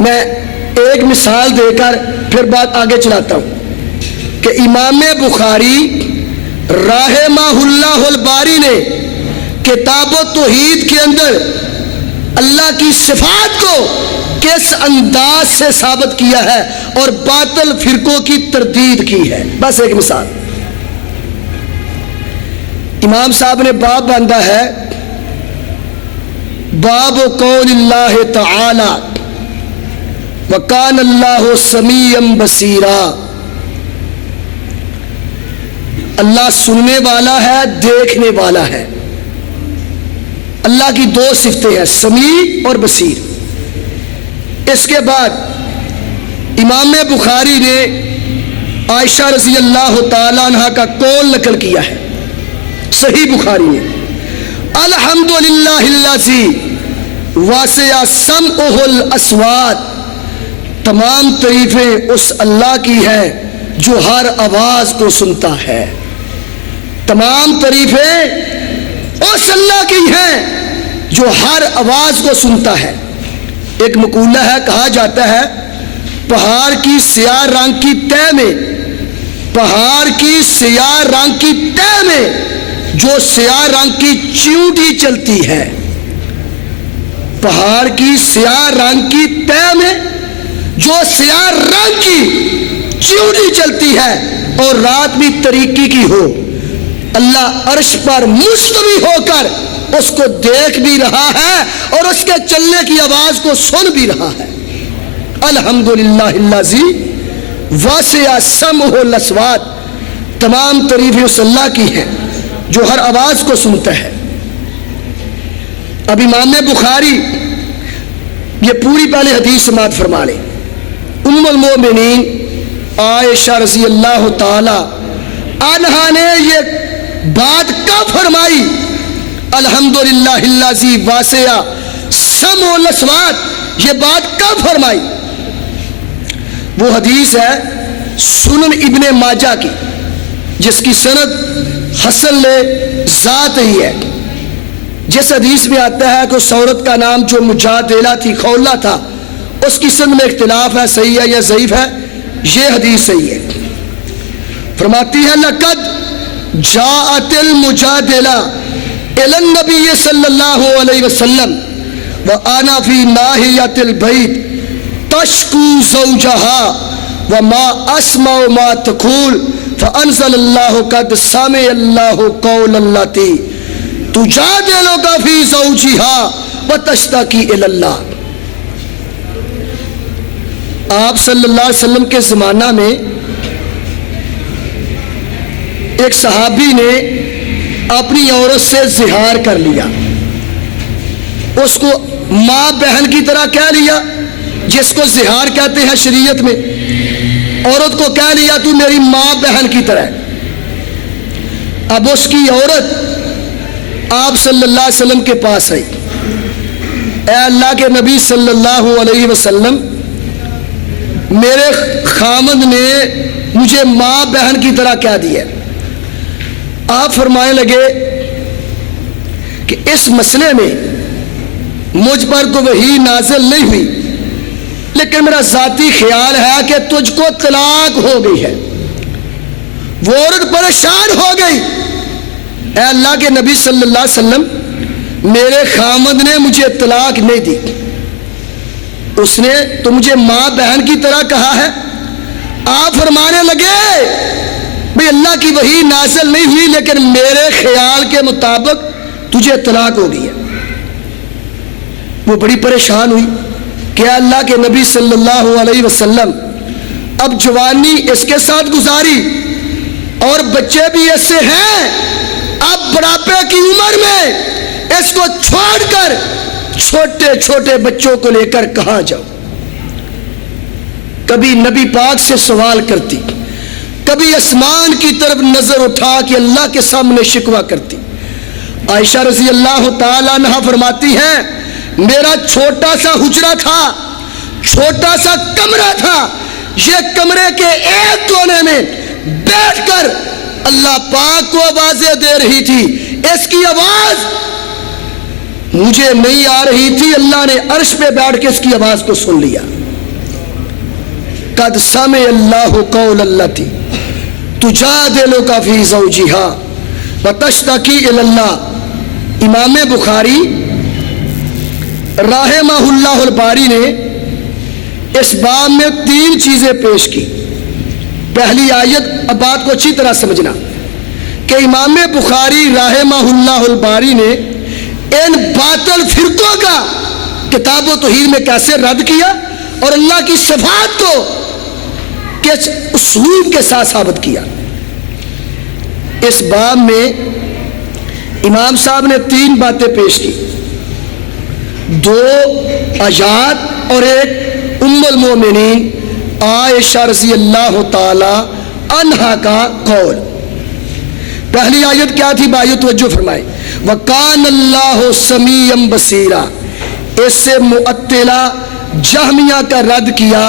میں ایک مثال دے کر پھر بات آگے چلاتا ہوں کہ امام بخاری رحمہ اللہ الباری نے کتاب التوحید کے اندر اللہ کی صفات کو کس انداز سے ثابت کیا ہے اور باطل فرقوں کی تردید کی ہے۔ بس ایک مثال، امام صاحب نے باب باندھا ہے باب قول اللہ تعالی وَقَانَ اللَّهُ سَمِيعًا بَصِيرًا، اللہ سننے والا ہے، دیکھنے والا ہے۔ اللہ کی دو صفتیں ہیں، سمیع اور بصیر۔ اس کے بعد امام بخاری نے عائشہ رضی اللہ تعالیٰ عنہ کا قول نقل کیا ہے صحیح بخاری میں، الحمدللہ الذی واسع سمعہ الاصوات، تمام تعریفیں اس اللہ کی ہیں جو ہر آواز کو سنتا ہے۔ تمام تعریفیں اس اللہ کی ہیں جو ہر آواز کو سنتا ہے۔ ایک مقولہ ہے، کہا جاتا ہے پہاڑ کی سیاہ رنگ کی تہ میں، پہاڑ کی سیاہ رنگ کی تہ میں جو سیاہ رنگ کی چیونٹی چلتی ہے، پہاڑ کی سیاہ رنگ کی تہ میں جو سیاہ رنگ کی چیونٹی چلتی ہے اور رات بھی طریقی کی ہو، اللہ عرش پر مستوی ہو کر اس کو دیکھ بھی رہا ہے اور اس کے چلنے کی آواز کو سن بھی رہا ہے۔ الحمدللہ الذی واسع سمعہ الاصوات، تمام تعریفیں اس اللہ کی ہیں جو ہر آواز کو سنتا ہے۔ اب امام بخاری یہ پوری پہلے حدیث سماعت فرما لیں۔ ام المومنین عائشہ رضی اللہ تعالی عنہا نے یہ بات کب فرمائی؟ الحمدللہ الذی واسع سمع الاصوات، یہ بات کب فرمائی؟ وہ حدیث ہے سنن ابن ماجہ کی، جس کی سند حسن ذات ہی ہے۔ جس حدیث میں آتا ہے کہ اس عورت کا نام جو مجادلہ تھی، خولہ تھا، اس کی سند میں اختلاف ہے، صحیح ہے یا ضعیف ہے، یہ حدیث صحیح ہے۔ فرماتی ہے لقد جاءت المجادلہ الی النبی صلی اللہ علیہ وسلم وانا فی ناحیۃ البیت تشکو زوجها وما اسمع ما تقول فانزل اللہ قد سمع اللہ قول التی تجادلک فی زوجها وتشتکی الی اللہ۔ آپ صلی اللہ علیہ وسلم کے زمانہ میں ایک صحابی نے اپنی عورت سے زہار کر لیا، اس کو ماں بہن کی طرح کہہ لیا، جس کو زہار کہتے ہیں شریعت میں، عورت کو کہہ لیا تو میری ماں بہن کی طرح۔ اب اس کی عورت آپ صلی اللہ علیہ وسلم کے پاس آئی، اے اللہ کے نبی صلی اللہ علیہ وسلم، میرے خامند نے مجھے ماں بہن کی طرح کہہ دیا۔ آپ فرمانے لگے کہ اس مسئلے میں مجھ پر تو وحی نازل نہیں ہوئی، لیکن میرا ذاتی خیال ہے کہ تجھ کو طلاق ہو گئی ہے۔ وہ عورت پریشان ہو گئی، اے اللہ کے نبی صلی اللہ علیہ وسلم، میرے خامند نے مجھے طلاق نہیں دی، اس نے تو مجھے ماں بہن کی طرح کہا ہے۔ آپ فرمانے لگے بھئی اللہ کی وحی نازل نہیں ہوئی، لیکن میرے خیال کے مطابق تجھے طلاق ہو گئی ہے۔ وہ بڑی پریشان ہوئی کہ اللہ کے نبی صلی اللہ علیہ وسلم، اب جوانی اس کے ساتھ گزاری اور بچے بھی اس سے ہیں، اب بڑھاپے کی عمر میں اس کو چھوڑ کر چھوٹے چھوٹے بچوں کو لے کر کہاں جاؤ؟ کبھی نبی پاک سے سوال کرتی، کبھی آسمان کی طرف نظر اٹھا کے اللہ کے سامنے شکوہ کرتی۔ عائشہ رضی اللہ تعالی عنہا فرماتی ہیں میرا چھوٹا سا حجرہ تھا، چھوٹا سا کمرہ تھا، یہ کمرے کے ایک کونے میں بیٹھ کر اللہ پاک کو آوازیں دے رہی تھی، اس کی آواز مجھے نہیں آ رہی تھی، اللہ نے عرش پہ بیٹھ کے اس کی آواز کو سن لیا۔ قد سمع اللہ قول التی تجادلک فی زوجہا وتشتکی الی اللہ۔ امام بخاری رحمہ اللہ الباری نے اس باب میں 3 چیزیں پیش کی۔ پہلی آیت، اب بات کو اچھی طرح سمجھنا کہ امام بخاری رحمہ اللہ الباری نے ان باطل فرقوں کا کتاب و توحید میں کیسے رد کیا اور اللہ کی صفات کو کس اسلوب کے ساتھ ثابت کیا۔ اس باب میں امام صاحب نے 3 باتیں پیش کی، 2 آیات اور ایک ام المومنین عائشہ رضی اللہ تعالی عنہا کا قول۔ پہلی آیت کیا تھی؟ بھائیو توجہ فرمائے، وَقَانَ اللَّهُ سَمِيعًا بَصِيرًا۔ اس سے معطلہ جہمیہ کا رد کیا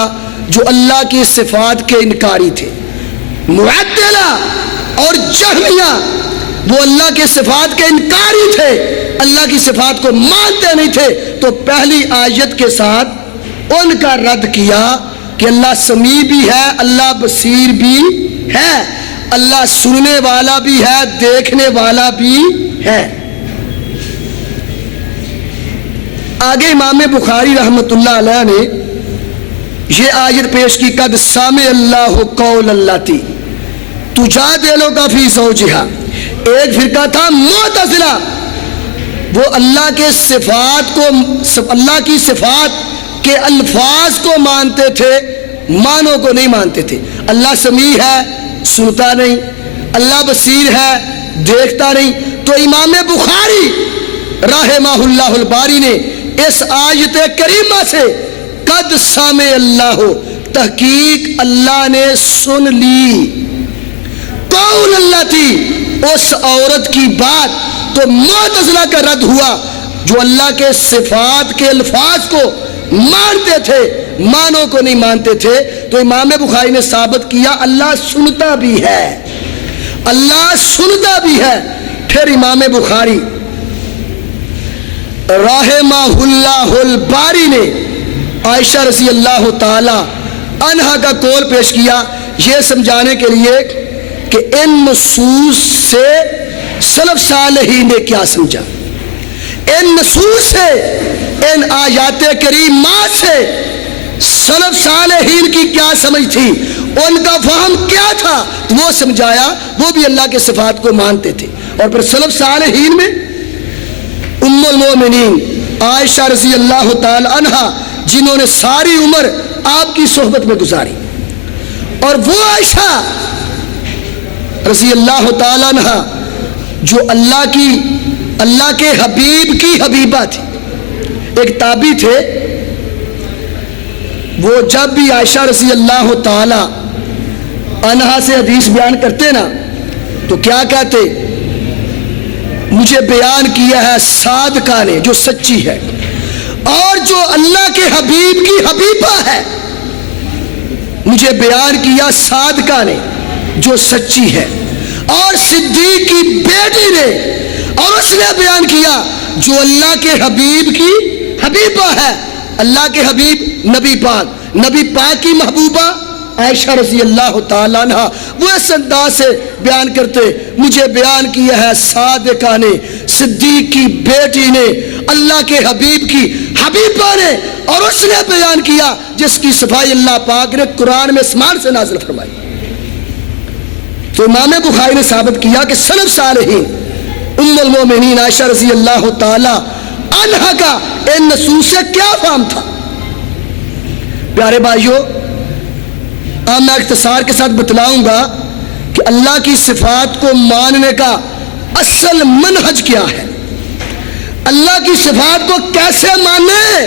جو اللہ کی صفات کے انکاری تھے۔ معطلہ اور جہمیہ وہ اللہ کے صفات کے انکاری تھے، اللہ کی صفات کو مانتے نہیں تھے، تو پہلی آیت کے ساتھ ان کا رد کیا کہ اللہ سمیع بھی ہے، اللہ بصیر بھی ہے، اللہ سننے والا بھی ہے، دیکھنے والا بھی ہے۔ آگے امام بخاری رحمت اللہ علیہ نے یہ آیت پیش کی، قد سامع اللہ قول اللاتی تجادلک فی زوجہا۔ ایک فرقہ تھا معتزلہ، وہ اللہ کے صفات کو، اللہ کی صفات کے الفاظ کو مانتے تھے، معنوں کو نہیں مانتے تھے۔ اللہ سمیع ہے، سنتا نہیں، اللہ بصیر ہے، دیکھتا نہیں۔ تو امام بخاری رحمہ اللہ الباری نے اس آیت کریمہ سے قد سامع اللہ، تحقیق اللہ نے سن لی، قول اللہ تھی، اس عورت کی بات۔ تو معتزلہ کا رد ہوا جو اللہ کے صفات کے الفاظ کو مانتے تھے، معنوں کو نہیں مانتے تھے۔ تو امام بخاری نے ثابت کیا اللہ سنتا بھی ہے، اللہ سنتا بھی ہے۔ پھر امام بخاری رحمہ اللہ الباری نے عائشہ رضی اللہ تعالی عنہا کا قول پیش کیا، یہ سمجھانے کے لیے کہ ان نصوص سے سلف صالحین نے کیا سمجھا، ان نصوص سے، ان آیات کریمات سے سلف صالحین کی کیا سمجھ تھی، ان کا فہم کیا تھا، وہ سمجھایا۔ وہ بھی اللہ کے صفات کو مانتے تھے۔ اور پھر سلف صالحین میں ام المومنین عائشہ رضی اللہ تعالی عنہا، جنہوں نے ساری عمر آپ کی صحبت میں گزاری، اور وہ عائشہ رضی اللہ تعالی عنہا جو اللہ کے حبیب کی حبیبہ تھی۔ ایک تابعی تھے، وہ جب بھی عائشہ رضی اللہ تعالی عنہا سے حدیث بیان کرتے نا تو کیا کہتے، مجھے بیان کیا ہے صادقہ نے جو سچی ہے، اور جو اللہ کے حبیب کی حبیبہ ہے، مجھے بیان کیا صادقہ نے جو سچی ہے، اور صدیق کی بیٹی نے، اور اس نے بیان کیا جو اللہ کے حبیب کی حبیبہ ہے۔ اللہ کے حبیب نبی پاک کی محبوبہ عائشہ رضی اللہ تعالیٰ عنہ، وہ اس انداز سے بیان کرتے، مجھے بیان کیا ہے صادقہ نے، صدیق کی بیٹی نے، اللہ کے حبیب کی حبیبہ نے، اور اس نے بیان کیا جس کی صفائی اللہ پاک نے قرآن میں اسمان سے نازل فرمائی۔ تو امام بخاری نے ثابت کیا کہ سلف صالحین ام المومنین عائشہ رضی اللہ تعالی عنہا کا ان نصوص سے کیا فہم تھا۔ پیارے بھائیوں، اب میں اختصار کے ساتھ بتلاؤں گا کہ اللہ کی صفات کو ماننے کا اصل منہج کیا ہے، اللہ کی صفات کو کیسے مانے،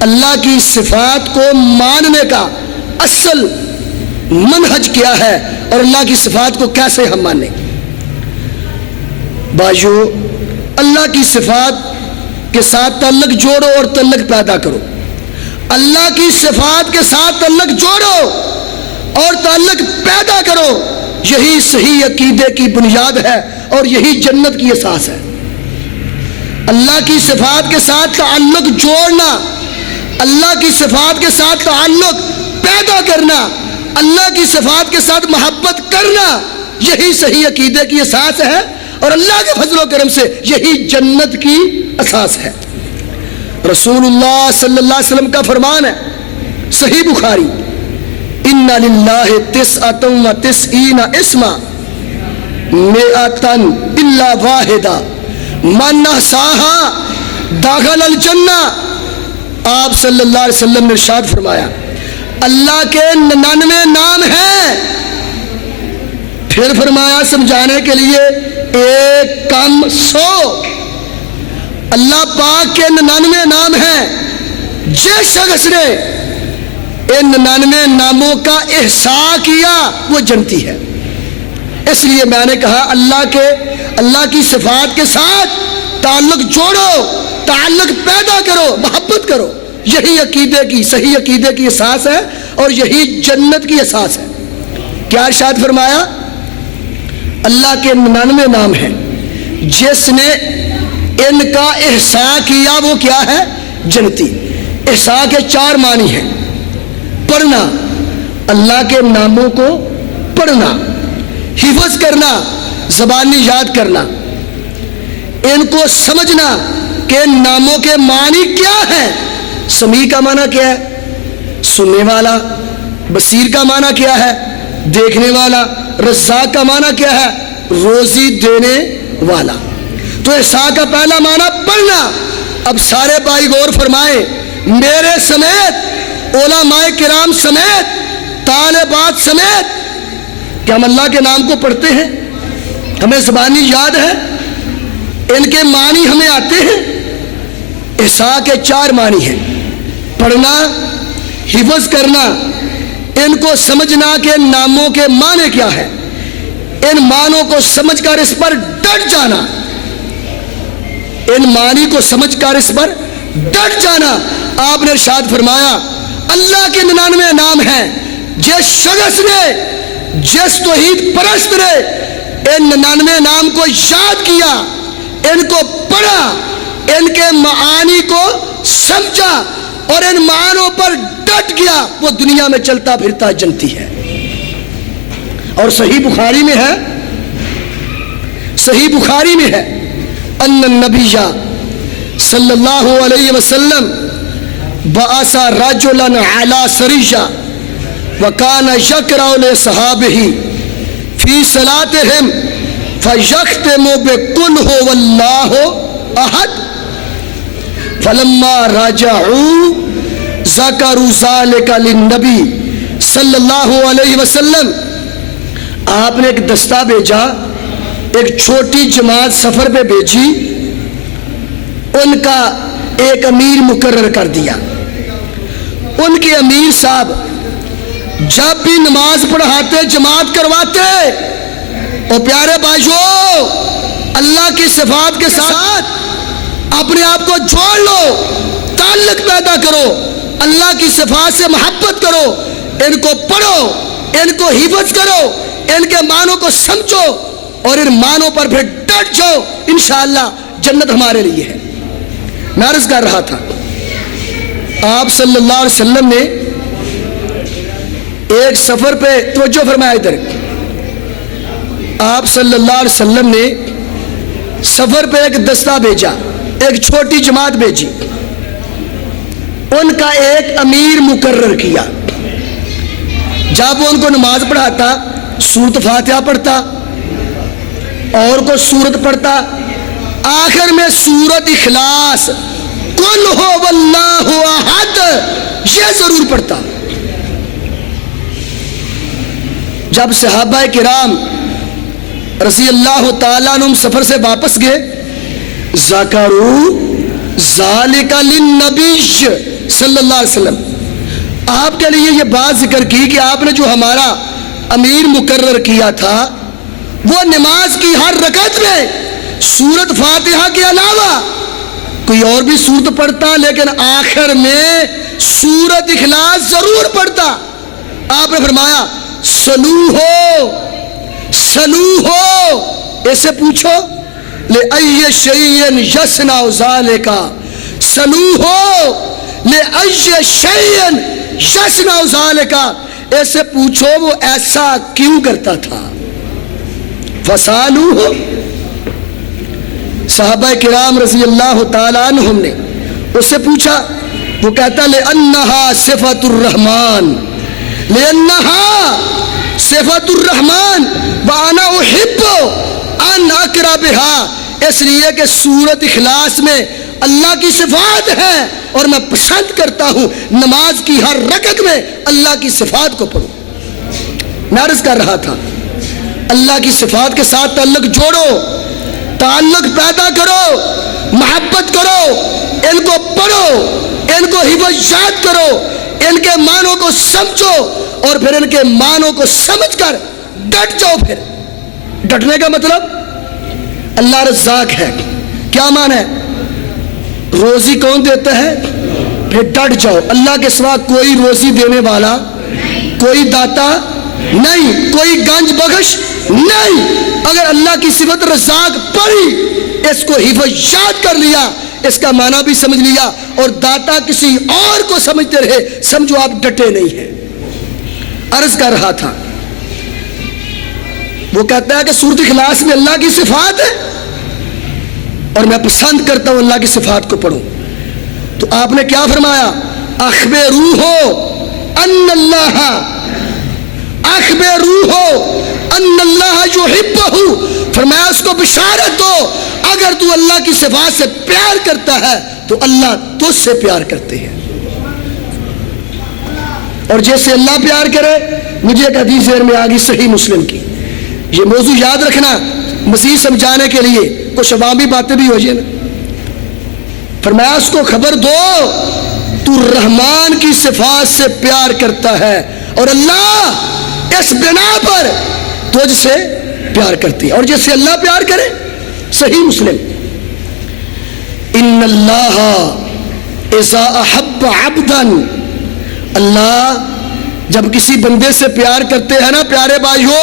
اللہ کی صفات کو ماننے کا اصل منہج کیا ہے، اور اللہ کی صفات کو کیسے ہم مانیں۔ بھائیو، اللہ کی صفات کے ساتھ تعلق جوڑو اور تعلق پیدا کرو، اللہ کی صفات کے ساتھ تعلق جوڑو اور تعلق پیدا کرو، یہی صحیح عقیدے کی بنیاد ہے اور یہی جنت کی اساس ہے۔ اللہ کی صفات کے ساتھ تعلق جوڑنا، اللہ کی صفات کے ساتھ تعلق پیدا کرنا، اللہ کی صفات کے ساتھ محبت کرنا، یہی صحیح عقیدے کی اساس ہے، اور اللہ کے فضل و کرم سے یہی جنت کی اساس ہے۔ رسول اللہ صلی اللہ علیہ وسلم کا فرمان ہے، صحیح بخاری، ان للہ تسعۃ و تسعین اسما مئۃ الا واحدہ من احصاها دخل الجنہ۔ آپ صلی اللہ علیہ وسلم نے ارشاد فرمایا، اللہ کے 99 نام ہیں، پھر فرمایا سمجھانے کے لیے ایک کم 100۔ اللہ پاک کے 99 نام ہیں، جس شخص نے ان 99 ناموں کا احصاء کیا وہ جنتی ہے۔ اس لیے میں نے کہا اللہ کی صفات کے ساتھ تعلق جوڑو، تعلق پیدا کرو، محبت کرو، یہی عقیدے کی، صحیح عقیدے کی اساس ہے اور یہی جنت کی اساس ہے۔ کیا ارشاد فرمایا؟ اللہ کے 99 نام ہیں، جس نے ان کا احصاء کیا وہ کیا ہے؟ جنتی۔ احصاء کے 4 معنی ہیں: پڑھنا، اللہ کے ناموں کو پڑھنا، حفظ کرنا، زبانی یاد کرنا، ان کو سمجھنا کہ ان ناموں کے معنی کیا ہیں۔ سمیع کا معنی کیا ہے؟ سننے والا۔ بصیر کا معنی کیا ہے؟ دیکھنے والا۔ رزاق کا معنی کیا ہے؟ روزی دینے والا۔ تو احصاء کا پہلا معنی پڑھنا۔ اب سارے بھائی غور فرمائیں، میرے سمیت، علماء کرام سمیت، طالبات سمیت، کہ ہم اللہ کے نام کو پڑھتے ہیں، ہمیں زبانی یاد ہے، ان کے معنی ہمیں آتے ہیں۔ احصاء کے 4 معنی ہیں: پڑھنا، حفظ کرنا، ان کو سمجھنا کہ ان ناموں کے معنی کیا ہے، ان معنوں کو سمجھ کر اس پر ڈٹ جانا، ان معنی کو سمجھ کر اس پر ڈٹ جانا۔ آپ نے ارشاد فرمایا اللہ کے 99 نام ہیں، جس شخص نے، جس توحید پرست نے ان 99 نام کو یاد کیا، ان کو پڑھا، ان کے معانی کو سمجھا اور ان معنوں پر ڈٹ گیا، وہ دنیا میں چلتا پھرتا جنتی ہے۔ اور صحیح بخاری میں ہے، صحیح بخاری میں ہے، ان النبی صلی اللہ علیہ وسلم بعث رجلا علی سریہ وکان یقرأ لصحابہ فی صلاتہم فیختم بقل ھو اللہ احد فلما رجعوا ذکروا ذلک للنبی صلی اللہ علیہ وسلم۔ آپ نے ایک دستہ بھیجا، ایک چھوٹی جماعت سفر پہ بھیجی، ان کا ایک امیر مقرر کر دیا۔ ان کے امیر صاحب جب بھی نماز پڑھاتے، جماعت کرواتے، اور پیارے بھائیو، اللہ کی صفات کے ساتھ اپنے آپ کو جوڑ لو، تعلق پیدا کرو، اللہ کی صفات سے محبت کرو، ان کو پڑھو، ان کو حفظ کرو، ان کے معنوں کو سمجھو اور ان معنوں پر پھر ڈٹ جاؤ، انشاءاللہ جنت ہمارے لیے ہے۔ میں عرض کر رہا تھا، آپ صلی اللہ علیہ وسلم نے ایک سفر پہ، توجہ فرمایا ادھر، آپ صلی اللہ علیہ وسلم نے سفر پہ ایک دستہ بھیجا، ایک چھوٹی جماعت بھیجی، ان کا ایک امیر مقرر کیا۔ جب وہ ان کو نماز پڑھاتا، سورۃ فاتحہ پڑھتا، اور کو سورت پڑھتا، آخر میں سورت اخلاص قل ھو اللہ احد یہ ضرور پڑھتا۔ جب صحابہ کرام رضی اللہ تعالیٰ عنہم سفر سے واپس گئے، ذکروا ذالک للنبی صلی اللہ علیہ وسلم، آپ کے لیے یہ بات ذکر کی کہ آپ نے جو ہمارا امیر مقرر کیا تھا، وہ نماز کی ہر رکعت میں سورت فاتحہ کے علاوہ کوئی اور بھی سورت پڑھتا، لیکن آخر میں سورت اخلاص ضرور پڑھتا۔ آپ نے فرمایا سلو ہو، اسے پوچھو لِأَيِّ شَيْءٍ يَصْنَعُ ذَلِكَ، سلو ہو لِأَيِّ شَيْءٍ يَصْنَعُ ذَلِكَ، اسے پوچھو وہ ایسا کیوں کرتا تھا۔ فَسَأَلُوهُ، صحابہ کرام رضی اللہ تعالیٰ عنہم نے اس سے پوچھا، وہ کہتا لِأَنَّهَا صِفَةُ الرحمن، لِأَنَّهَا صِفَةُ الرحمن وَأَنَا أُحِبُّ أَنْ أَقْرَأَ بِهَا، اس لیے کہ سورت اخلاص میں اللہ کی صفات ہے اور میں پسند کرتا ہوں نماز کی ہر رکعت میں اللہ کی صفات کو پڑھوں۔ میں عرض کر رہا تھا، اللہ کی صفات کے ساتھ تعلق جوڑو، تعلق پیدا کرو، محبت کرو، ان کو پڑھو، ان کو حفظ یاد کرو، ان کے معنوں کو سمجھو اور پھر ان کے معنوں کو سمجھ کر ڈٹ جاؤ۔ پھر ڈٹنے کا مطلب اللہ رزاق ہے، کیا معنی ہے؟ روزی کون دیتا ہے؟ پھر ڈٹ جاؤ، اللہ کے سوا کوئی روزی دینے والا، کوئی داتا نہیں، کوئی گنج بخش نہیں، اگر اللہ کی صفت رزاق پڑھی، اس کو حفظ یاد کر لیا، اس کا معنی بھی سمجھ لیا، اور داتا کسی اور کو سمجھتے رہے، سمجھو آپ ڈٹے نہیں ہیں۔ عرض کر رہا تھا، وہ کہتا ہے کہ سورۃ اخلاص میں اللہ کی صفات ہے اور میں پسند کرتا ہوں اللہ کی صفات کو پڑھوں، تو آپ نے کیا فرمایا؟ اخبروہ ان اللہ، اخبروہ ان اللہ یحبہ، فرمایا اس کو بشارت دو، اگر تو اللہ کی صفات سے پیار کرتا ہے تو اللہ تجھ سے پیار کرتے ہیں، اور جیسے اللہ پیار کرے۔ مجھے ایک حدیث ذہن میں آ گئی صحیح مسلم کی، یہ موضوع یاد رکھنا مزید سمجھانے کے لیے، کچھ عوامی باتیں بھی ہو جائیں نا۔ فرمایا اس کو خبر دو تو رحمان کی صفات سے پیار کرتا ہے اور اللہ اس بنا پر تجھ سے پیار کرتی ہے، اور جیسے اللہ پیار کرے۔ صحیح مسلم، ان اللہ اذا احب عبدا، اللہ جب کسی بندے سے پیار کرتے ہیں نا پیارے بھائیو،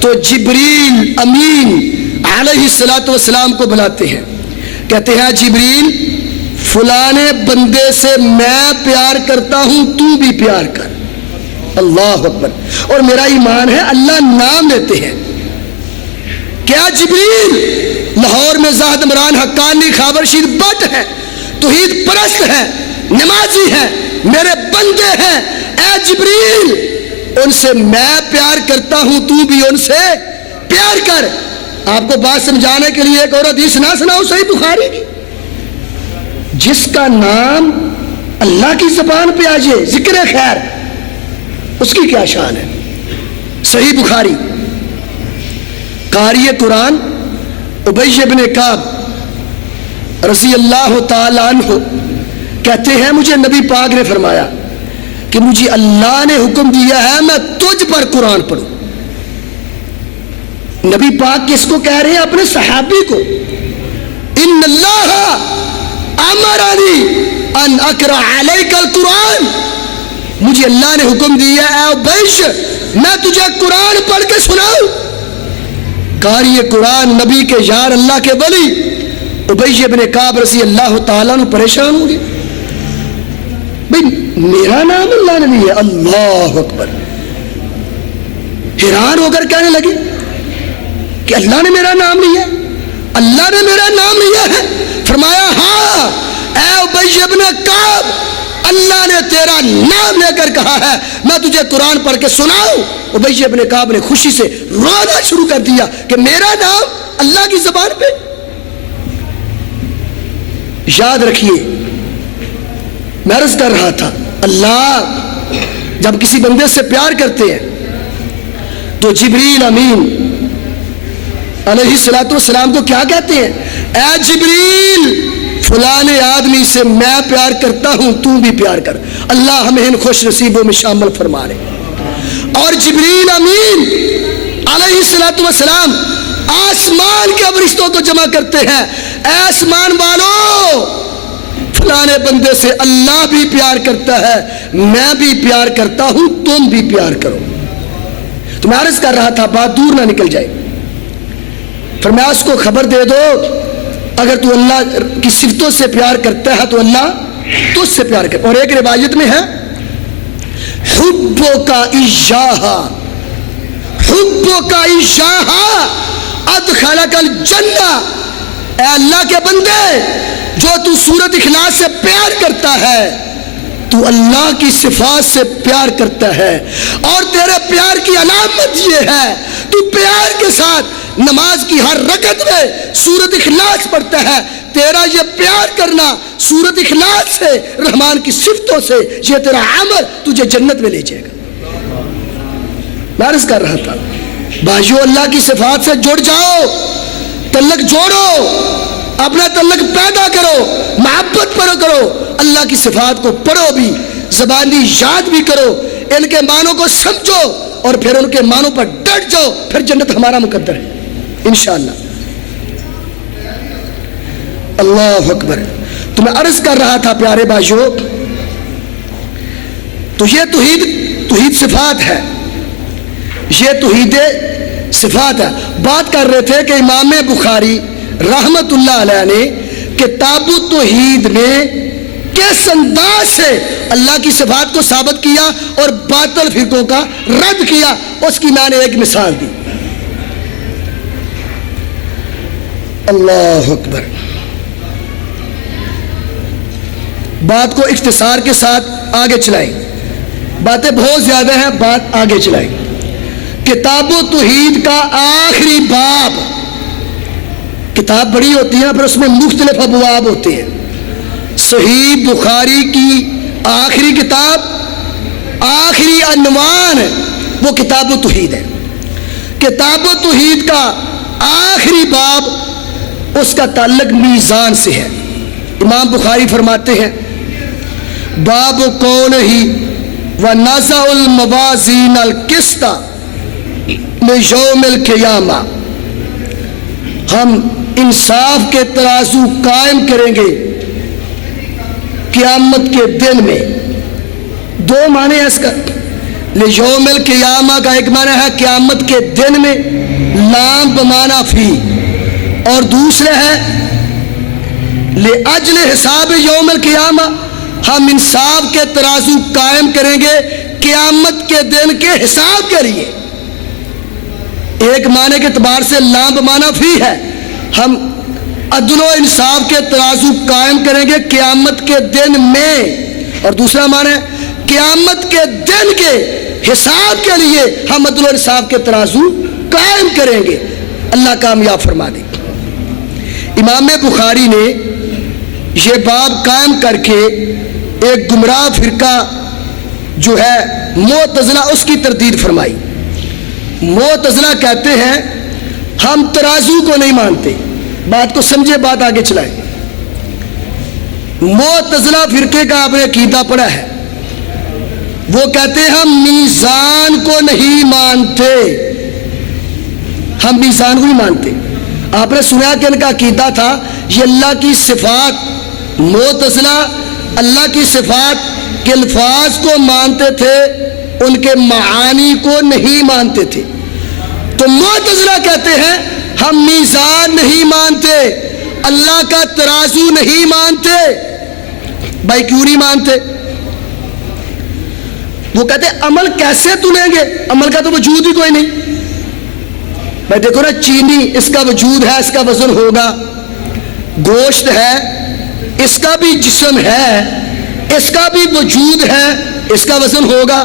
تو جبریل امین علیہ السلام کو بلاتے ہیں، کہتے ہیں جبریل فلانے بندے سے میں پیار کرتا ہوں، تو بھی پیار کر۔ اللہ اکبر، اور میرا ایمان ہے اللہ نام لیتے ہیں۔ کیا جبریل لاہور میں زاہد عمران حقانی خابر رشید بٹ ہے، توحید پرست ہے، نمازی ہے، میرے بندے ہیں، اے جبریل ان سے میں پیار کرتا ہوں، تو بھی ان سے پیار کر۔ آپ کو بات سمجھانے کے لیے ایک اور حدیث نہ سناؤ صحیح بخاری کی، جس کا نام اللہ کی زبان پہ آ جائے ذکر خیر، اس کی کیا شان ہے۔ صحیح بخاری، قاری قرآن ابی بن کعب رضی اللہ تعالی عنہ کہتے ہیں مجھے نبی پاک نے فرمایا کہ مجھے اللہ نے حکم دیا ہے میں تجھ پر قرآن پڑھوں۔ نبی پاک کس کو کہہ رہے ہیں؟ اپنے صحابی کو۔ ان اللہ امرنی ان اقرأ علیک القرآن، مجھے اللہ نے حکم دیا ہے اے ابیش میں تجھے قرآن پڑھ کے سناؤں۔ قاری قرآن نبی کے یار اللہ کے ولی ابی بن کعب رضی اللہ تعالیٰ عنہ پریشان ہو گئے، بھئی میرا نام اللہ نے لیا، اللہ اکبر، حیران ہو کر کہنے لگے کہ اللہ نے میرا نام لیا، اللہ نے میرا نام لیا ہے۔ فرمایا ہاں اے ابی بن کعب، اللہ نے تیرا نام لے کر کہا ہے میں تجھے قرآن پڑھ کے سناؤں۔ ابی بن کعب نے خوشی سے رونا شروع کر دیا کہ میرا نام اللہ کی زبان پہ۔ یاد رکھیے میں عرض کر رہا تھا، اللہ جب کسی بندے سے پیار کرتے ہیں تو جبریل امین علیہ السلام کو کیا کہتے ہیں؟ اے جبریل فلانے آدمی سے میں پیار کرتا ہوں، تو بھی پیار کر۔ اللہ ہمیں ان خوش نصیبوں میں شامل فرما لے۔ اور جبریل امین علیہ السلام آسمان کے فرشتوں کو جمع کرتے ہیں، اے آسمان والو فلانے بندے سے اللہ بھی پیار کرتا ہے، میں بھی پیار کرتا ہوں، تم بھی پیار کرو۔ تو میں عرض کر رہا تھا بات دور نہ نکل جائے، فرمایا اس کو خبر دے دو اگر تو اللہ کی صفتوں سے پیار کرتا ہے تو اللہ تجھ سے پیار کرتا ہے۔ اور ایک روایت میں ہے حبک ایاہ، حبک ایاہ ادخلک الجنہ، اے اللہ کے بندے جو تو سورۃ اخلاص سے پیار کرتا ہے تو اللہ کی صفات سے پیار کرتا ہے، اور تیرے پیار کی علامت یہ ہے تو پیار کے ساتھ نماز کی ہر رکعت میں سورۃ اخلاص پڑھتا ہے۔ تیرا یہ پیار کرنا سورۃ اخلاص سے، رحمان کی صفتوں سے، یہ تیرا عمل تجھے جنت میں لے جائے گا۔ میں عرض کر رہا تھا بھائیو اللہ کی صفات سے جڑ جاؤ، تعلق جوڑو، اپنا تعلق پیدا کرو، محبت کرو، اللہ کی صفات کو پڑھو بھی، زبانی یاد بھی کرو، ان کے معنوں کو سمجھو اور پھر ان کے معنوں پر ڈٹ جاؤ، پھر جنت ہمارا مقدر ہے انشاءاللہ۔ اللہ اکبر۔ تو میں عرض کر رہا تھا پیارے بھائیو، تو یہ توحید صفات ہے، یہ توحید صفات ہے. بات کر رہے تھے کہ امام بخاری رحمت اللہ علیہ نے کتاب التوحید میں کس انداز سے اللہ کی صفات کو ثابت کیا اور باطل فرقوں کا رد کیا، اس کی میں نے ایک مثال دی. اللہ اکبر. بات کو اختصار کے ساتھ آگے چلائیں، باتیں بہت زیادہ ہیں، بات آگے چلائیں. کتاب التوحید کا آخری باب، کتاب بڑی ہوتی ہے پر اس میں مختلف ابواب ہوتے ہیں. صحیح بخاری کی آخری کتاب، آخری عنوان وہ کتاب التوحید ہے. کتاب التوحید کا آخری باب اس کا تعلق میزان سے ہے. امام بخاری فرماتے ہیں باب کون ہی ونزع الموازین القسط لیوم القیامہ، ہم انصاف کے ترازو قائم کریں گے قیامت کے دن میں. دو معنی ہے اس کا. لیوم القیامہ کا ایک معنی ہے قیامت کے دن میں، لام بمعنی فی، اور دوسرا ہے لأجل حساب یوم القیامہ، ہم انصاف کے ترازو قائم کریں گے قیامت کے دن کے حساب کے لیے. ایک معنی کے اعتبار سے لام بمعنی فی ہے، ہم عدل و انصاف کے ترازو قائم کریں گے قیامت کے دن میں، اور دوسرا معنی قیامت کے دن کے حساب کے لیے ہم عدل و انصاف کے ترازو قائم کریں گے. اللہ کامیاب فرما دے. امام بخاری نے یہ باب قائم کر کے ایک گمراہ فرقہ جو ہے معتزلہ، اس کی تردید فرمائی. معتزلہ کہتے ہیں ہم ترازو کو نہیں مانتے. بات کو سمجھے، بات آگے چلائیں. معتزلہ فرقے کا آپ نے عقیدہ پڑھا ہے، وہ کہتے ہیں ہم میزان کو نہیں مانتے، ہم میزان کو نہیں مانتے. آپ نے سنا کہ ان کا عقیدہ تھا یہ اللہ کی صفات، معتزلہ اللہ کی صفات کے الفاظ کو مانتے تھے، ان کے معانی کو نہیں مانتے تھے. تو معتزلہ کہتے ہیں ہم میزان نہیں مانتے، اللہ کا ترازو نہیں مانتے. بھائی کیوں نہیں مانتے؟ وہ کہتے ہیں عمل کیسے تلیں گے، عمل کا تو وجود ہی کوئی نہیں. بھائی دیکھو نا، چینی اس کا وجود ہے، اس کا وزن ہوگا. گوشت ہے، اس کا بھی جسم ہے، اس کا بھی وجود ہے، اس کا وزن ہوگا.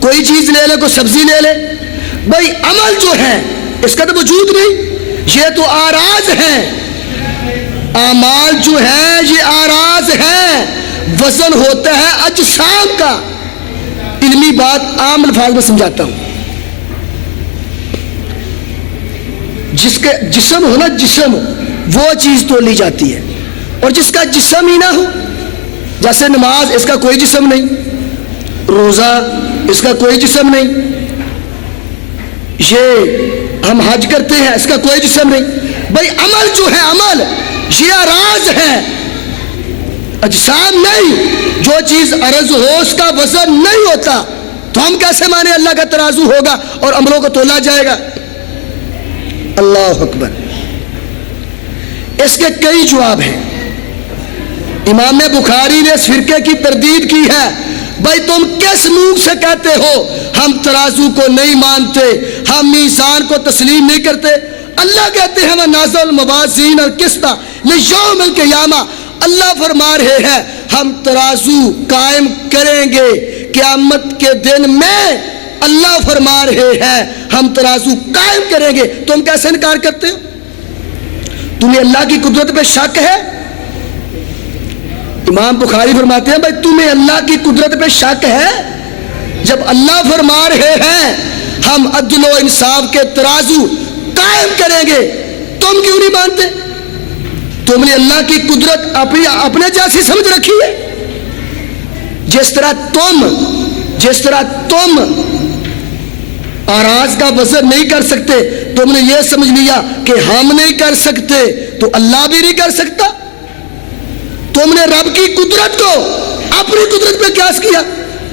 کوئی چیز لے لے، کوئی سبزی لے لے. بھائی عمل جو ہے اس کا تو وجود نہیں، یہ تو آراز ہیں. اعمال جو ہیں یہ آراز ہیں، وزن ہوتا ہے اجسام کا. علمی بات عام الفاظ میں سمجھاتا ہوں. جس کے جسم ہو نا، جسم وہ چیز تو لی جاتی ہے، اور جس کا جسم ہی نہ ہو، جیسے نماز اس کا کوئی جسم نہیں، روزہ اس کا کوئی جسم نہیں، یہ ہم حج کرتے ہیں اس کا کوئی جسم نہیں. بھائی عمل جو ہے، عمل یہ اراز ہے، اجسام نہیں. جو چیز عرض ہو اس کا وزن نہیں ہوتا، تو ہم کیسے مانے اللہ کا ترازو ہوگا اور عملوں کو تولا جائے گا؟ اللہ اکبر. اس کے کئی جواب ہیں. امام بخاری نے اس فرقے کی تردید کی ہے. بھائی تم کس منہ سے کہتے ہو ہم ترازو کو نہیں مانتے، ہم میزان کو تسلیم نہیں کرتے؟ اللہ کہتے ہیں وَنَزَعَ الْمَوَازِينَ الْقِسْطَ لِيَوْمِ الْقِيَامَةِ. اللہ فرما رہے ہیں ہم ترازو قائم کریں گے قیامت کے دن میں. اللہ فرما رہے ہیں ہم ترازو قائم کریں گے. تم کیسے انکار کرتے ہو؟ تمہیں اللہ کی قدرت پہ شک ہے؟ امام بخاری فرماتے ہیں بھائی تمہیں اللہ کی قدرت پہ شک ہے؟ جب اللہ فرما رہے ہیں ہم عدل و انصاف کے ترازو قائم کریں گے، تم کیوں نہیں مانتے؟ تم نے اللہ کی قدرت اپنے جیسی سمجھ رکھی ہے. جس طرح تم آراز کا وزن نہیں کر سکتے، تم نے یہ سمجھ لیا کہ ہم نہیں کر سکتے تو اللہ بھی نہیں کر سکتا. تم نے رب کی قدرت کو اپنی قدرت پہ قیاس کیا.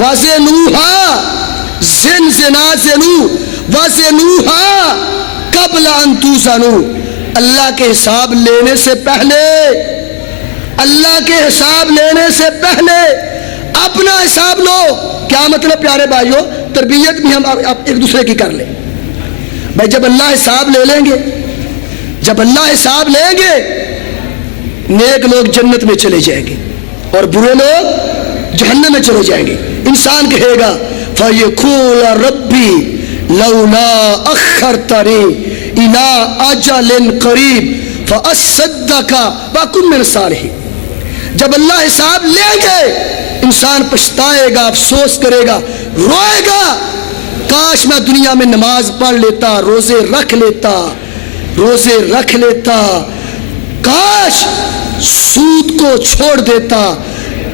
وزنوہا زن زنا زنو وزنوہا قبل ان توزنو، اللہ کے حساب لینے سے پہلے، اللہ کے حساب لینے سے پہلے اپنا حساب لو۔ کیا مطلب پیارے بھائیو؟ تربیت بھی ہم ایک دوسرے کی کر لیں بھائی۔ جب اللہ حساب لے لیں گے، جب اللہ حساب لیں گے، نیک لوگ جنت میں چلے جائیں گے اور برے لوگ جہنم میں چلے جائیں گے۔ انسان کہے گا فَيَقُولُ رَبِّي لَوْلَا أَخَّرْتَنِي إِلَىٰ أَجَلٍ قَرِيبٍ فَأَصَّدَّقَ وَأَكُن مِّنَ الصَّالِحِينَ۔ جب اللہ حساب لیں گے، انسان پچھتائے گا، افسوس کرے گا، روئے گا، کاش میں دنیا میں نماز پڑھ لیتا، روزے رکھ لیتا، روزے رکھ لیتا، کاش سود کو چھوڑ دیتا،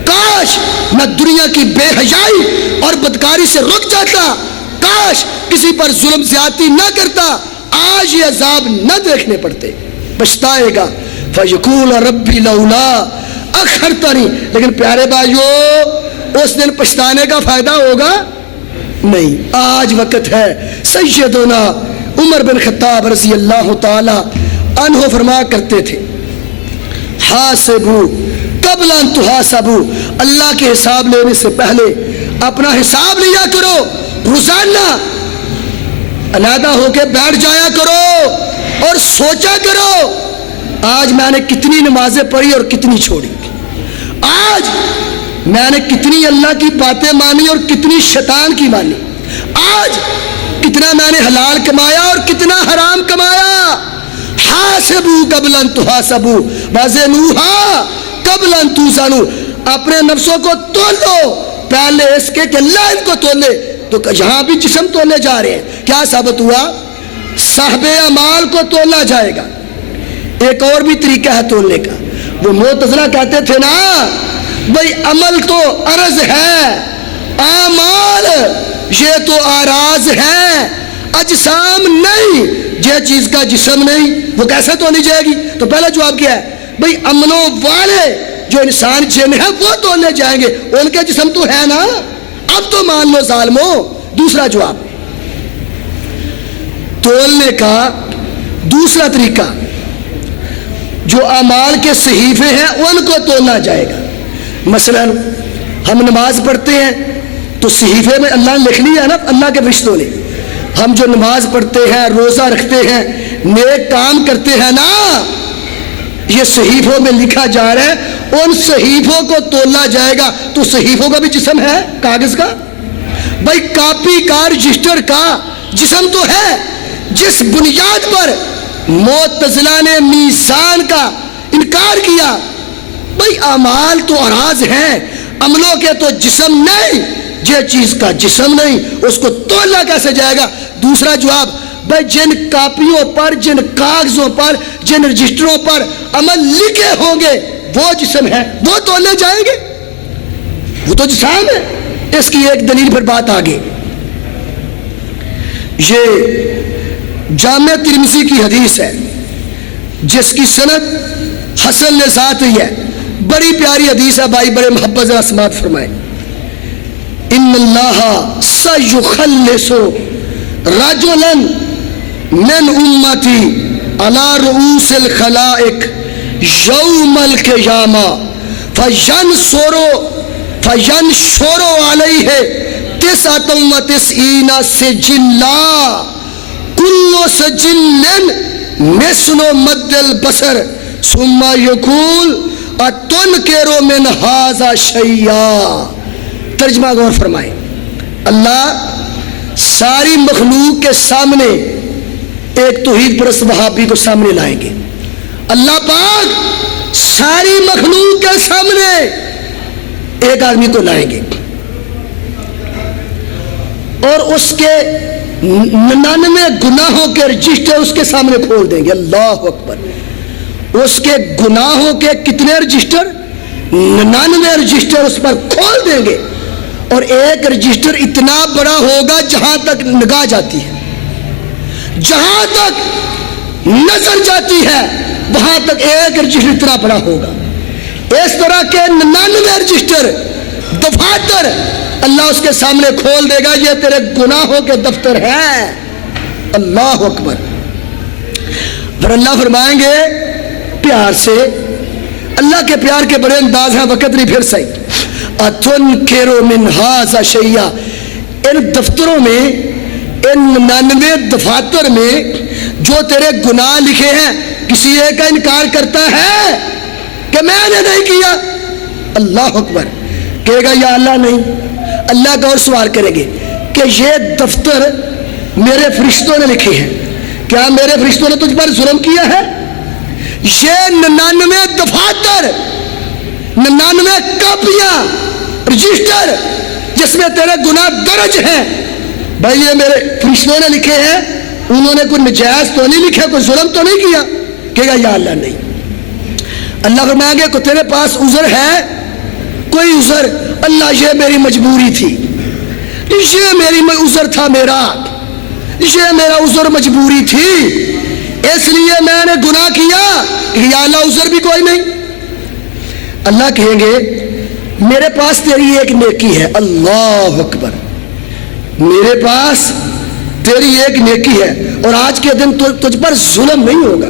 کاش میں دنیا کی بے حیائی اور بدکاری سے رک جاتا، کاش کسی پر ظلم زیادتی نہ کرتا، آج یہ عذاب نہ دیکھنے پڑتے۔ پچھتائے گا فَيَقُولُ رَبِّي لَوْلَا أَخَّرْتَنِي۔ لیکن پیارے بھائیو، اس دن پچھتانے کا فائدہ ہوگا نہیں۔ آج وقت ہے۔ سیدنا عمر بن خطاب رضی اللہ تعالی عنہ فرمایا کرتے تھے حاسبو قبل ان تحاسبو، اللہ کے حساب لینے سے پہلے اپنا حساب لیا کرو، روزانہ علیحدہ ہو کے بیٹھ جایا کرو اور سوچا کرو آج میں نے کتنی نمازیں پڑھی اور کتنی چھوڑی، آج میں نے کتنی اللہ کی باتیں مانی اور کتنی شیطان کی مانی، آج کتنا میں نے حلال کمایا اور کتنا حرام کمایا۔ حاسبو قبل ان تحاسبو وزنوہا قبل ان توزنو، اپنے نفسوں کو تول لو پہلے اس کے کہ اللہ ان کو تولے۔ تو یہاں بھی جسم تولے جا رہے ہیں، کیا ثابت ہوا؟ صاحب اعمال کو تولا جائے گا۔ ایک اور بھی طریقہ ہے تولنے کا، وہ معتزلہ کہتے تھے نا بھئی عمل تو عرض ہے، اعمال یہ تو آراز ہے، اجسام نہیں، یہ چیز کا جسم نہیں، وہ کیسے تولی جائے گی؟ تو پہلا جواب کیا ہے؟ بھئی عملوں والے جو انسان جن ہے وہ تولنے جائیں گے، ان کے جسم تو ہے نا، اب تو مان لو ظالمو۔ دوسرا جواب، تولنے کا دوسرا طریقہ، جو اعمال کے صحیفے ہیں ان کو تولا جائے گا۔ مثلا ہم نماز پڑھتے ہیں تو صحیفے میں اللہ نے لکھ لیا ہے نا اللہ کے فرشتوں نے، ہم جو نماز پڑھتے ہیں، روزہ رکھتے ہیں، نیک کام کرتے ہیں نا، یہ صحیفوں میں لکھا جا رہا ہے، ان صحیفوں کو تولا جائے گا۔ تو صحیفوں کا بھی جسم ہے کاغذ کا، بھائی کاپی کا رجسٹر کا جسم تو ہے۔ جس بنیاد پر معتزلہ نے میزان کا انکار کیا، بھائی اعمال تو اراز ہیں، عملوں کے تو جسم نہیں، یہ چیز کا جسم نہیں، اس کو تولا کیسے جائے گا؟ دوسرا جواب، بھائی جن کاپیوں پر، جن کاغذوں پر، جن رجسٹروں پر عمل لکھے ہوں گے وہ جسم ہے، وہ تولے جائیں گے، وہ تو جسم ہے۔ اس کی ایک دلیل پر بات آگے، یہ جامع ترمذی کی حدیث ہے جس کی سند حسن لذات ہی ہے، بڑی پیاری حدیث ہے بھائی، بڑے محبت سے سماعت فرمائے۔ ان اللہ سیخلص رجلا من امتی علی رؤوس الخلائق یوم القیامہ فینشر علیہ 99 سجلا کل سجل مثل مد البصر ثم یقول اتنکر من ھذا شیئا۔ ترجمہ غور فرمائیں، اللہ ساری مخلوق کے سامنے ایک توحید پرست وہابی کو سامنے لائیں گے، اللہ پاک ساری مخلوق کے سامنے ایک آدمی کو لائیں گے اور اس کے 99 گناہوں کے رجسٹر اس کے سامنے کھول دیں گے۔ اللہ اکبر، اس کے گناہوں کے کتنے رجسٹر؟ 99 رجسٹر اس پر کھول دیں گے، اور ایک رجسٹر اتنا بڑا ہوگا جہاں تک نگاہ جاتی ہے، جہاں تک نظر جاتی ہے وہاں تک ایک رجسٹر اتنا بڑا ہوگا۔ اس طرح کے 99 رجسٹر، دفاتر اللہ اس کے سامنے کھول دے گا، یہ تیرے گناہوں کے دفتر ہیں۔ اللہ اکبر۔ پھر اللہ فرمائیں گے پیار سے، اللہ کے پیار کے بڑے انداز ہیں، وقت نہیں پھر صحیح۔ اتنکروا من ھذا شیئا، ان دفتروں میں، ان 99 دفاتر میں جو تیرے گناہ لکھے ہیں، کسی ایک کا انکار کرتا ہے کہ میں نے نہیں کیا؟ اللہ اکبر۔ کہے گا یا اللہ نہیں۔ اللہ کا اور سوال کریں گے کہ یہ دفتر میرے فرشتوں نے لکھے ہیں، کیا میرے فرشتوں نے تجھ پر ظلم کیا ہے؟ یہ 99 دفاتر، 99 کاپیاں، رجسٹر جس میں تیرے گناہ درج ہیں، بھائی یہ میرے فرشتوں نے لکھے ہیں، انہوں نے کوئی نجائز تو نہیں لکھا، کوئی ظلم تو نہیں کیا؟ کہے گا یا اللہ نہیں۔ اللہ فرمائیں گے کہ تیرے پاس عذر ہے؟ کوئی عذر؟ اللہ یہ میری مجبوری تھی، یہ میری عذر تھا، یہ میرا عذر مجبوری تھی، اس لیے میں نے گناہ کیا۔ یا اللہ عذر بھی کوئی نہیں۔ اللہ کہیں گے میرے پاس تیری ایک نیکی ہے۔ اللہ اکبر۔ میرے پاس تیری ایک نیکی ہے اور آج کے دن تجھ پر ظلم نہیں ہوگا۔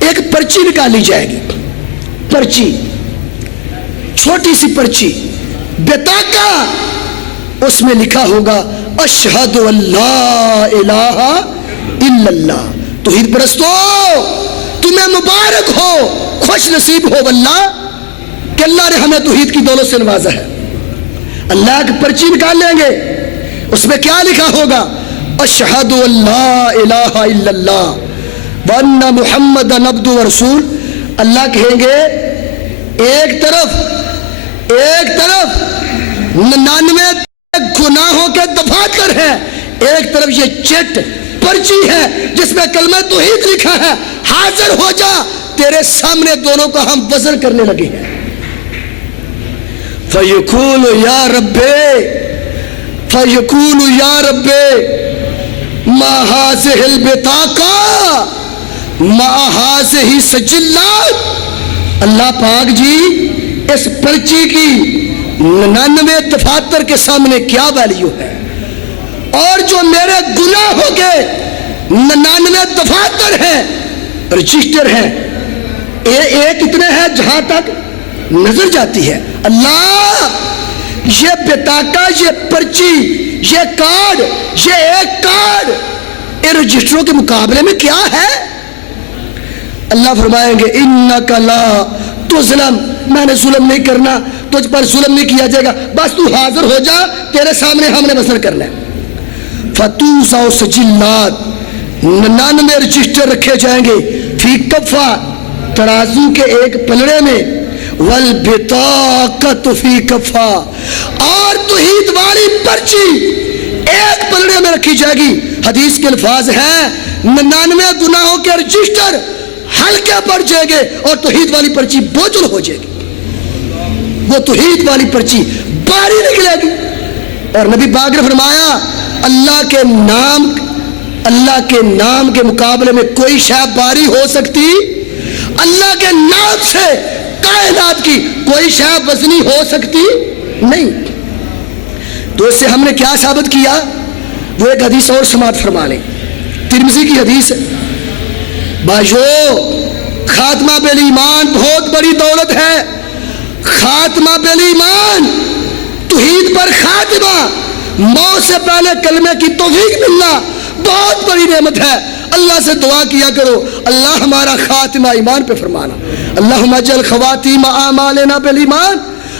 ایک پرچی نکالی جائے گی، پرچی، چھوٹی سی پرچی، بطاقہ، اس میں لکھا ہوگا اشہد ان لا الہ الا اللہ۔ توحید پرستو تمہیں مبارک ہو، خوش نصیب ہو واللہ کہ اللہ نے ہمیں توحید کی دولت سے نوازا ہے۔ اللہ کی پرچی نکال لیں گے، اس میں کیا لکھا ہوگا؟ اشہد ان لا الہ الا اللہ وان محمدًا عبدہ ورسول۔ اللہ کہیں گے ایک طرف 99 گناہوں کے دفاتر ہیں، ایک طرف یہ چٹ پرچی ہے جس میں کلمہ توحید لکھا ہے، حاضر ہو جا، تیرے سامنے دونوں کا ہم وزن کرنے لگے ہیں۔ فَيَقُولُ يَا رَبِّ مَا هَٰذِهِ الْبِطَاقَةُ مَا هَٰذِهِ السِّجِلَّاتُ۔ اللہ پاک جی اس پرچی کی 99 دفاتر کے سامنے کیا ویلیو ہے، اور جو میرے گناہوں کے 99 دفاتر ہیں، رجسٹر ہیں، ایک اتنے ہیں جہاں تک نظر جاتی ہے۔ اللہ یہ بطاقہ، یہ پرچی، یہ کارڈ، یہ ایک کارڈ ان رجسٹروں کے مقابلے میں کیا ہے؟ اللہ فرمائیں گے انک لا تظلم، میں نے ظلم نہیں کرنا، تجھ پر ظلم نہیں کیا جائے گا، بس تو حاضر ہو جا، تیرے سامنے ہم نے وزن کرنا ہے۔ فتوزع سجلات، 99 رجسٹر رکھے جائیں گے، فی کفہ، ترازو کے ایک پلڑے میں، والبطاقۃ فی کفہ، اور توحید والی پرچی ایک پلڑے میں رکھی جائے گی۔ حدیث کے الفاظ ہیں 99 گناہوں کے رجسٹر ہلکے پڑ جائیں گے اور توحید والی پرچی بوجھل ہو جائے گی، وہ توحید والی پرچی باری نکلے گی۔ اور نبی پاک نے فرمایا اللہ کے نام کے مقابلے میں کوئی شے باری ہو سکتی؟ اللہ کے نام سے کائنات کی کوئی شے وزنی ہو سکتی نہیں۔ تو اس سے ہم نے کیا ثابت کیا؟ وہ ایک حدیث اور سماعت فرما لیں، ترمذی کی حدیث ہے۔ بھائیو خاتمہ بالایمان بہت بڑی دولت ہے، خاتمہ بالایمان، توحید پر خاتمہ، موت سے پہلے کلمے کی توفیق ملنا بہت بڑی نعمت ہے۔ اللہ سے دعا کیا کرو اللہ ہمارا خاتمہ ایمان پہ فرمانا۔ اللہم اجعل خواتیم اعمالنا بالایمان،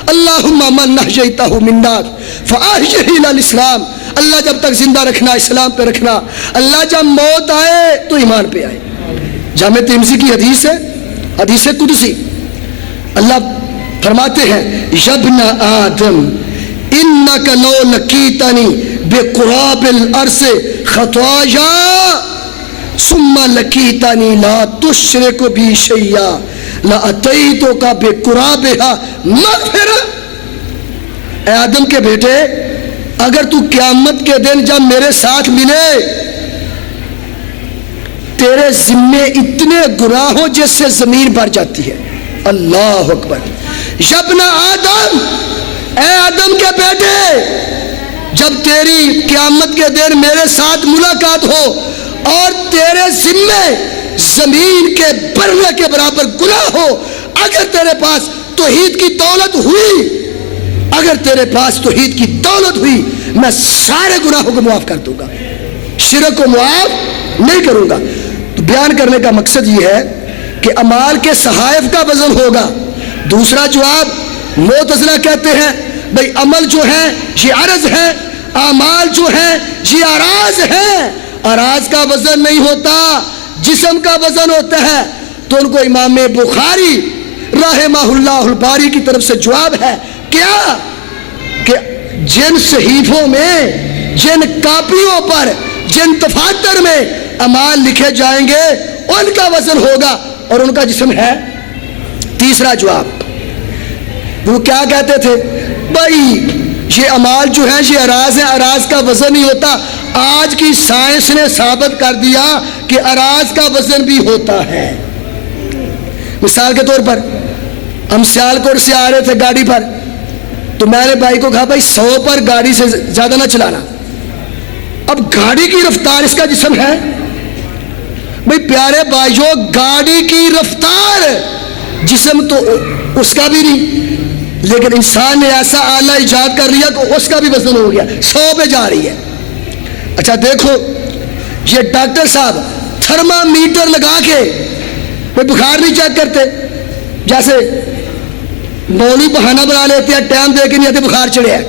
اللہم من نحییتہ منا فاحیہ الی الاسلام۔ اللہ جب تک زندہ رکھنا اسلام پہ رکھنا، اللہ جب موت آئے تو ایمان پہ آئے۔ جامع ترمذی کی حدیث ہے، حدیث قدسی، اللہ فرماتے ہیں یبن آدم انک لو لقیتنی بقراب الارض خطایا ثم لقیتنی لا تشرک بی شیئا لاتیتک بقرابها مغفرہ۔ اے آدم کے بیٹے، اگر تو قیامت کے دن جب میرے ساتھ ملے، تیرے ذمے اتنے گناہ ہو جس سے زمین بھر جاتی ہے۔ اللہ اکبر۔ یبن آدم، اے آدم کے بیٹے، جب تیری قیامت کے دن میرے ساتھ ملاقات ہو اور تیرے ذمے زمین کے بھرنے کے برابر گناہ ہو، اگر تیرے پاس توحید کی دولت ہوئی، اگر تیرے پاس توحید کی دولت ہوئی، میں سارے گناہوں کو معاف کر دوں گا، شرک کو معاف نہیں کروں گا۔ تو بیان کرنے کا مقصد یہ ہے کہ اعمال کے صحائف کا وزن ہوگا۔ دوسرا جواب، معتزلہ کہتے ہیں بھئی عمل جو ہے یہ عرض ہے، اعمال جو ہے یہ اراض ہے، اراض کا وزن نہیں ہوتا، جسم کا وزن ہوتا ہے۔ تو ان کو امام بخاری رحمہ اللہ الباری کی طرف سے جواب ہے کیا کہ جن صحیفوں میں، جن کاپیوں پر، جن دفاتر میں اعمال لکھے جائیں گے ان کا وزن ہوگا اور ان کا جسم ہے۔ تیسرا جواب، وہ کیا کہتے تھے بھائی یہ اعمال جو ہیں یہ اراض ہیں، اراض کا وزن نہیں ہوتا۔ آج کی سائنس نے ثابت کر دیا کہ اراض کا وزن بھی ہوتا ہے۔ مثال کے طور پر ہم سیالکوٹ سے آ رہے تھے گاڑی پر، تو میں نے بھائی کو کہا بھائی 100 پر گاڑی سے زیادہ نہ چلانا۔ اب گاڑی کی رفتار اس کا جسم ہے؟ بھائی پیارے بھائیوں، گاڑی کی رفتار جسم تو اس کا بھی نہیں، لیکن انسان نے ایسا آلہ ایجاد کر لیا کہ اس کا بھی وزن ہو گیا، 100 پہ جا رہی ہے۔ اچھا دیکھو، یہ ڈاکٹر صاحب تھرمامیٹر لگا کے کوئی بخار نہیں چیک کرتے، جیسے مولوی بہانہ بنا لیتے ہیں، ٹائم دے کے نہیں آتے بخار چڑھے ہے۔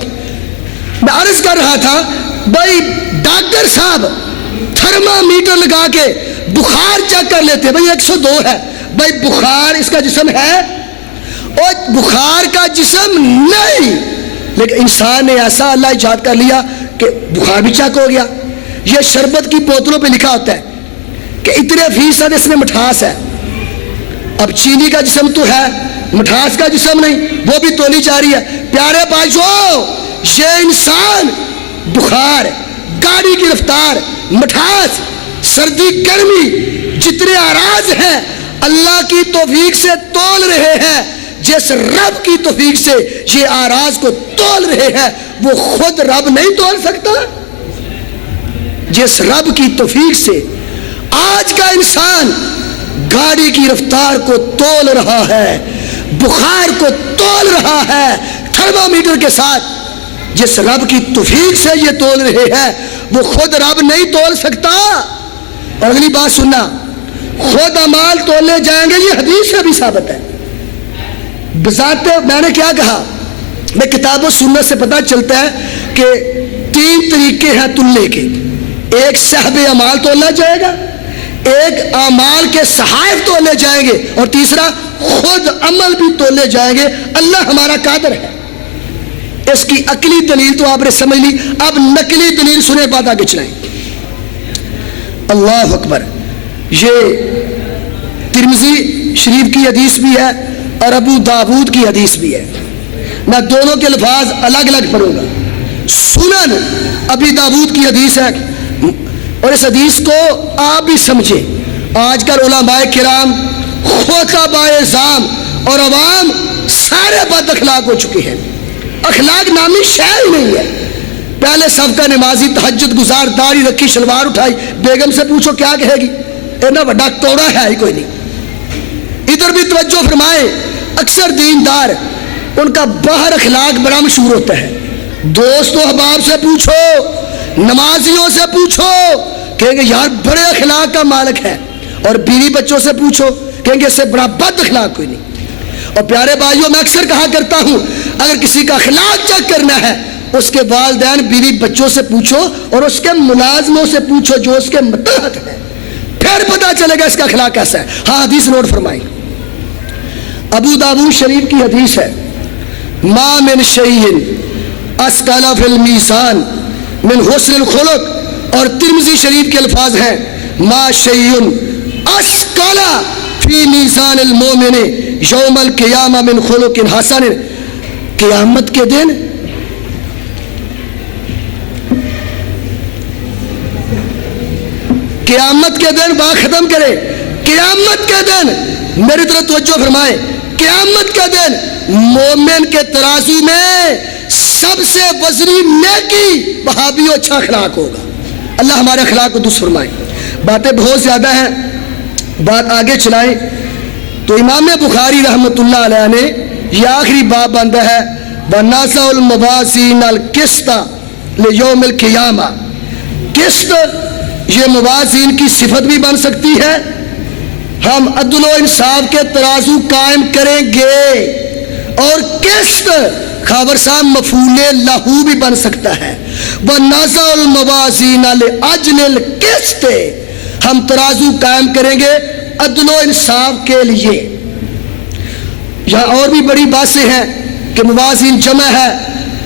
میں عرض کر رہا تھا بھائی ڈاکٹر صاحب تھرمامیٹر لگا کے بخار چیک کر لیتے، بھائی 102 ہے، بھائی بخار اس کا جسم ہے؟ اور بخار کا جسم نہیں، لیکن انسان نے ایسا اللہ ایجاد کر لیا کہ بخار بھی چیک ہو گیا۔ یہ شربت کی بوتلوں پہ لکھا ہوتا ہے کہ اتنے فیصد اس میں مٹھاس ہے۔ اب چینی کا جسم تو ہے، مٹھاس کا جسم نہیں، وہ بھی تولی جا رہی ہے۔ پیارے بھائیو، یہ انسان بخار، گاڑی کی رفتار، مٹھاس، سردی گرمی، جتنے اراض ہیں اللہ کی توفیق سے تول رہے ہیں۔ جس رب کی توفیق سے یہ اراض کو تول رہے ہیں وہ خود رب نہیں تول سکتا؟ جس رب کی توفیق سے آج کا انسان گاڑی کی رفتار کو تول رہا ہے، بخار کو تول رہا ہے تھرمامیٹر کے ساتھ، جس رب کی توفیق سے یہ تول رہے ہیں وہ خود رب نہیں تول سکتا۔ اور اگلی بات سننا، خود اعمال تولے جائیں گے، یہ حدیث سے بھی ثابت ہے۔ بذات میں نے کیا کہا، میں کتاب و سنت سے پتہ چلتا ہے کہ 3 طریقے ہیں تلنے کے۔ ایک صحب اعمال تولا جائے گا، ایک اعمال کے صحائف تولے جائیں گے، اور تیسرا خود عمل بھی تولے جائیں گے۔ اللہ ہمارا قادر ہے۔ اس کی عقلی دلیل تو آپ نے سمجھ لی، اب نقلی دلیل سنے، بات آگے چلائیں۔ اللہ اکبر۔ یہ ترمذی شریف کی حدیث بھی ہے اور ابو داود کی حدیث بھی ہے۔ میں دونوں کے الفاظ الگ الگ پڑھوں گا۔ سنن ابی داود کی حدیث ہے، اور اس حدیث کو آپ بھی سمجھیں۔ آج کل علماء کرام، خطباء اعظام اور عوام سارے بد اخلاق ہو چکے ہیں۔ اخلاق نامی شے ہی نہیں ہے۔ پہلے صف کا نمازی، تہجد گزار، داڑھی رکھی، شلوار اٹھائی، بیگم سے پوچھو کیا کہے گی، اتنا بڑا کوڑا ہے ہی کوئی نہیں۔ ادھر بھی توجہ فرمائے، اکثر دیندار ان کا باہر اخلاق بڑا مشہور ہوتا ہے۔ دوست و احباب سے پوچھو، نمازیوں سے پوچھو، کہیں گے یار بڑے اخلاق کا مالک ہے، اور بیوی بچوں سے پوچھو، کہیں گے اس سے بڑا بد اخلاق کوئی نہیں۔ اور پیارے بھائیوں، میں اکثر کہا کرتا ہوں، اگر کسی کا اخلاق چیک کرنا ہے، اس کے والدین بیوی بچوں سے پوچھو اور اس کے ملازموں سے پوچھو جو اس کے متحد ہیں، پھر پتا چلے گا اس کا اخلاق کیسا ہے۔ ہاں حدیث نوٹ فرمائیں، ابو داود شریف کی حدیث ہے، ما من شیء اثقل فی المیزان من حسن الخلق، اور ترمذی شریف کے الفاظ ہیں، ما شیء اثقل فی میزان المومن یوم القیامہ من خلق حسن۔ قیامت کے دن بات ختم کرے، قیامت کے دن میری طرف توجہ فرمائے، قیامت کے دن مومن کے ترازو میں سب سے وزنی نیکی وہابی و اچھا اخلاق ہوگا۔ اللہ ہمارے اخلاق کو درست فرمائے۔ باتیں بہت زیادہ ہیں، بات آگے چلائیں تو امام بخاری رحمۃ اللہ علیہ نے یہ آخری باب باندھا ہے وَنَزَعُ الْمَوَازِينَ الْقِسْطَ لِيَوْمِ الْقِيَامَةِ۔ قسط یہ موازین کی صفت بھی بن سکتی ہے، ہم عدل و انصاف کے ترازو قائم کریں گے، اور قسط خبر صاحب مفعول لہو بھی بن سکتا ہے۔ وَنَزَعُ الْمَوَازِينَ لِأَجْلِ الْقِسْطِ، ہم ترازو قائم کریں گے عدل و انصاف کے لیے۔ یہاں اور بھی بڑی باتیں ہیں کہ موازین جمع ہے،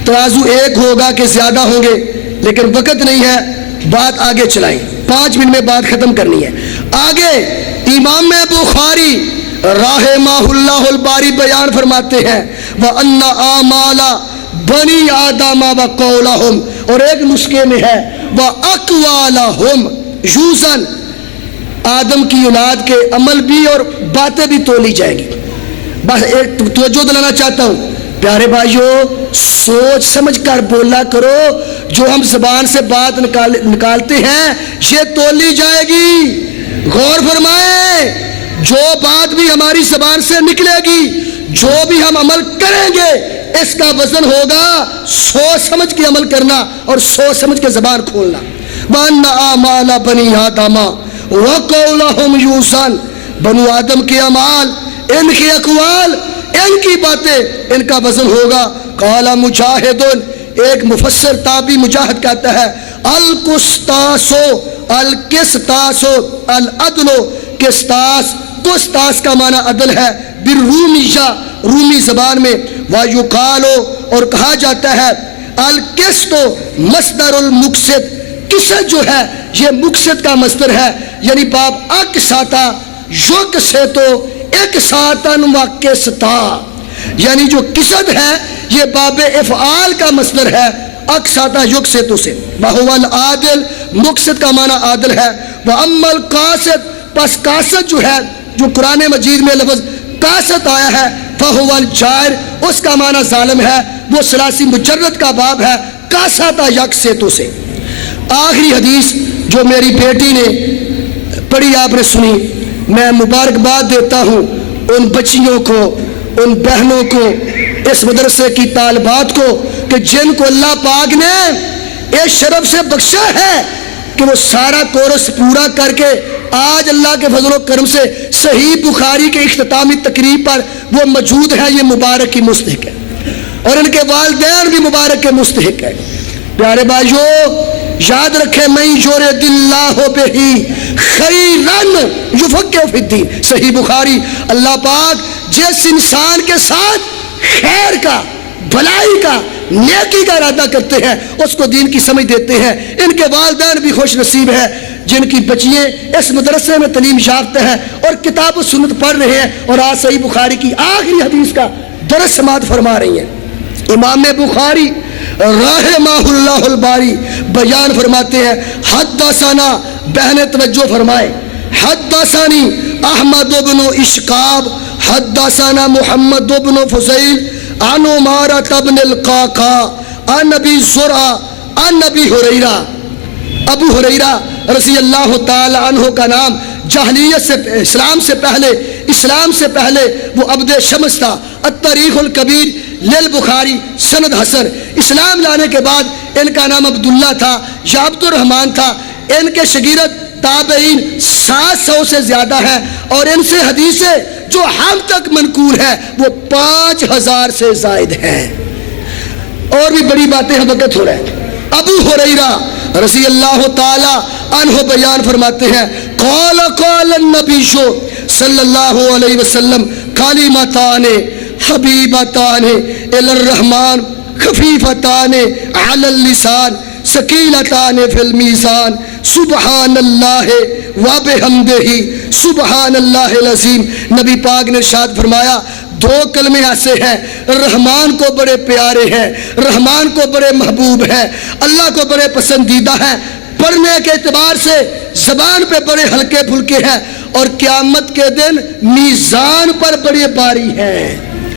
ترازو ایک ہوگا کہ زیادہ ہوں گے، لیکن وقت نہیں ہے، بات آگے چلائیں، 5 منٹ میں بات ختم کرنی ہے۔ آگے امام بخاری رحمہ اللہ الباری بیان فرماتے ہیں وَأَنَّ آمَالَ بنی آدم وَقَوْلَهُمْ، اور ایک نسخے میں ہے وَأَقْوَالَهُمْ یوزن، آدم کی اولاد کے عمل بھی اور باتیں بھی تولی جائیں گی۔ بس ایک توجہ دلانا چاہتا ہوں پیارے بھائیو، سوچ سمجھ کر بولا کرو، جو ہم زبان سے بات نکالتے ہیں یہ تولی جائے گی۔ غور فرمائیں، جو بات بھی ہماری زبان سے نکلے گی، جو بھی ہم عمل کریں گے، اس کا وزن ہوگا سوچ سمجھ کے عمل کرنا اور سوچ سمجھ کے زبان کھولنا۔ وَأَنَّ آمَالَ بَنِي آدَمَ وَقَوْلَهُمْ یوزن، بنو آدم کے اعمال، ان کے اقوال، ان کی باتیں، ان کا وزن ہوگا۔ قال مجاہد، ایک مفسر تابعی مجاہد کہتا ہے القسطاس القسطاس العدل، قسطاس، قسطاس کا معنی عدل ہے، بالرومیہ، رومی زبان میں، وَيُقَالُ، اور کہا جاتا ہے القسط مصدر المقسط، قسط جو ہے یہ مقسط کا مصدر ہے، یعنی باب اقساطا یقسطو اقساطاً وقسطا، یعنی جو قسط ہے یہ باب افعال کا مصدر ہے، اقساطا یقسطو سے۔ وَهُوَ الْعَادِلُ، مقسط کا معنی عادل ہے۔ وَأَمَّا الْقَاسِطُ، پس قاسط جو ہے، جو قرآن مجید میں لفظ قاسط آیا ہے، فَهُوَ الْجَائِرُ، اس کا معنی ظالم ہے، وہ ثلاثی مجرد کا باب ہے، قاسطا یقسطو سے۔ آخری حدیث جو میری بیٹی نے پڑھی، آپ نے سنی، میں مبارکباد دیتا ہوں ان بچیوں کو، ان بہنوں کو، اس مدرسے کی طالبات کو کہ جن کو اللہ پاک نے اس شرف سے بخشا ہے کہ وہ سارا کورس پورا کر کے آج اللہ کے فضل و کرم سے صحیح بخاری کے اختتامی تقریب پر وہ موجود ہیں، یہ مبارک کی مستحق ہے، اور ان کے والدین بھی مبارک کے مستحق ہے۔ پیارے بھائیو یاد رکھیں، میں یرد اللہ بہ خیرن یفقہہ فی الدین، صحیح بخاری، اللہ پاک جس انسان کے ساتھ خیر کا، بھلائی کا، نیکی کا ارادہ کرتے ہیں اس کو دین کی سمجھ دیتے ہیں۔ ان کے والدین بھی خوش نصیب ہیں جن کی بچیاں اس مدرسے میں تعلیم یافتہ ہیں اور کتاب و سنت پڑھ رہے ہیں، اور آج صحیح بخاری کی آخری حدیث کا درس سماعت فرما رہی ہیں۔ امام بخاری رحمہ اللہ الباری بیان فرماتے ہیں حدثنا، بہن توجہ فرمائے، حدثنی احمد بن اشقاب حدثنا محمد بن فضیل عن عمارة بن القعقاع عن ابی زرعہ عن ابی ہریرہ۔ ابو ہریرہ رضی اللہ تعالی عنہ کا نام جاہلیت سے، اسلام سے پہلے وہ عبد شمس تھا۔ التاریخ الکبیر للبخاری سند حسن، اسلام لانے کے بعد ان کا نام عبداللہ تھا یا عبد الرحمن تھا۔ ان کے شاگرد تابعین 700 سے زیادہ ہیں، اور ان سے حدیثیں جو ہم تک منقول ہے وہ 5000 سے زائد ہیں۔ اور بھی بڑی باتیں ہم وقت ہو رہے ہیں۔ ابو ہریرہ رضی اللہ تعالی عنہ بیان فرماتے ہیں قال النبی صلی اللہ علیہ وسلم کلمتان حبیبتان الی الرحمن خفیفتان علی اللسان ثقیلتان فی المیزان سبحان اللہ وبحمدہ سبحان اللہ العظیم۔ نبی پاک نے ارشاد فرمایا 2 کلمے ایسے ہیں، رحمان کو بڑے پیارے ہیں، رحمان کو بڑے محبوب ہیں، اللہ کو بڑے پسندیدہ ہیں، پڑھنے کے اعتبار سے زبان پہ بڑے ہلکے پھلکے ہیں، اور قیامت کے دن میزان پر بڑے باری ہیں۔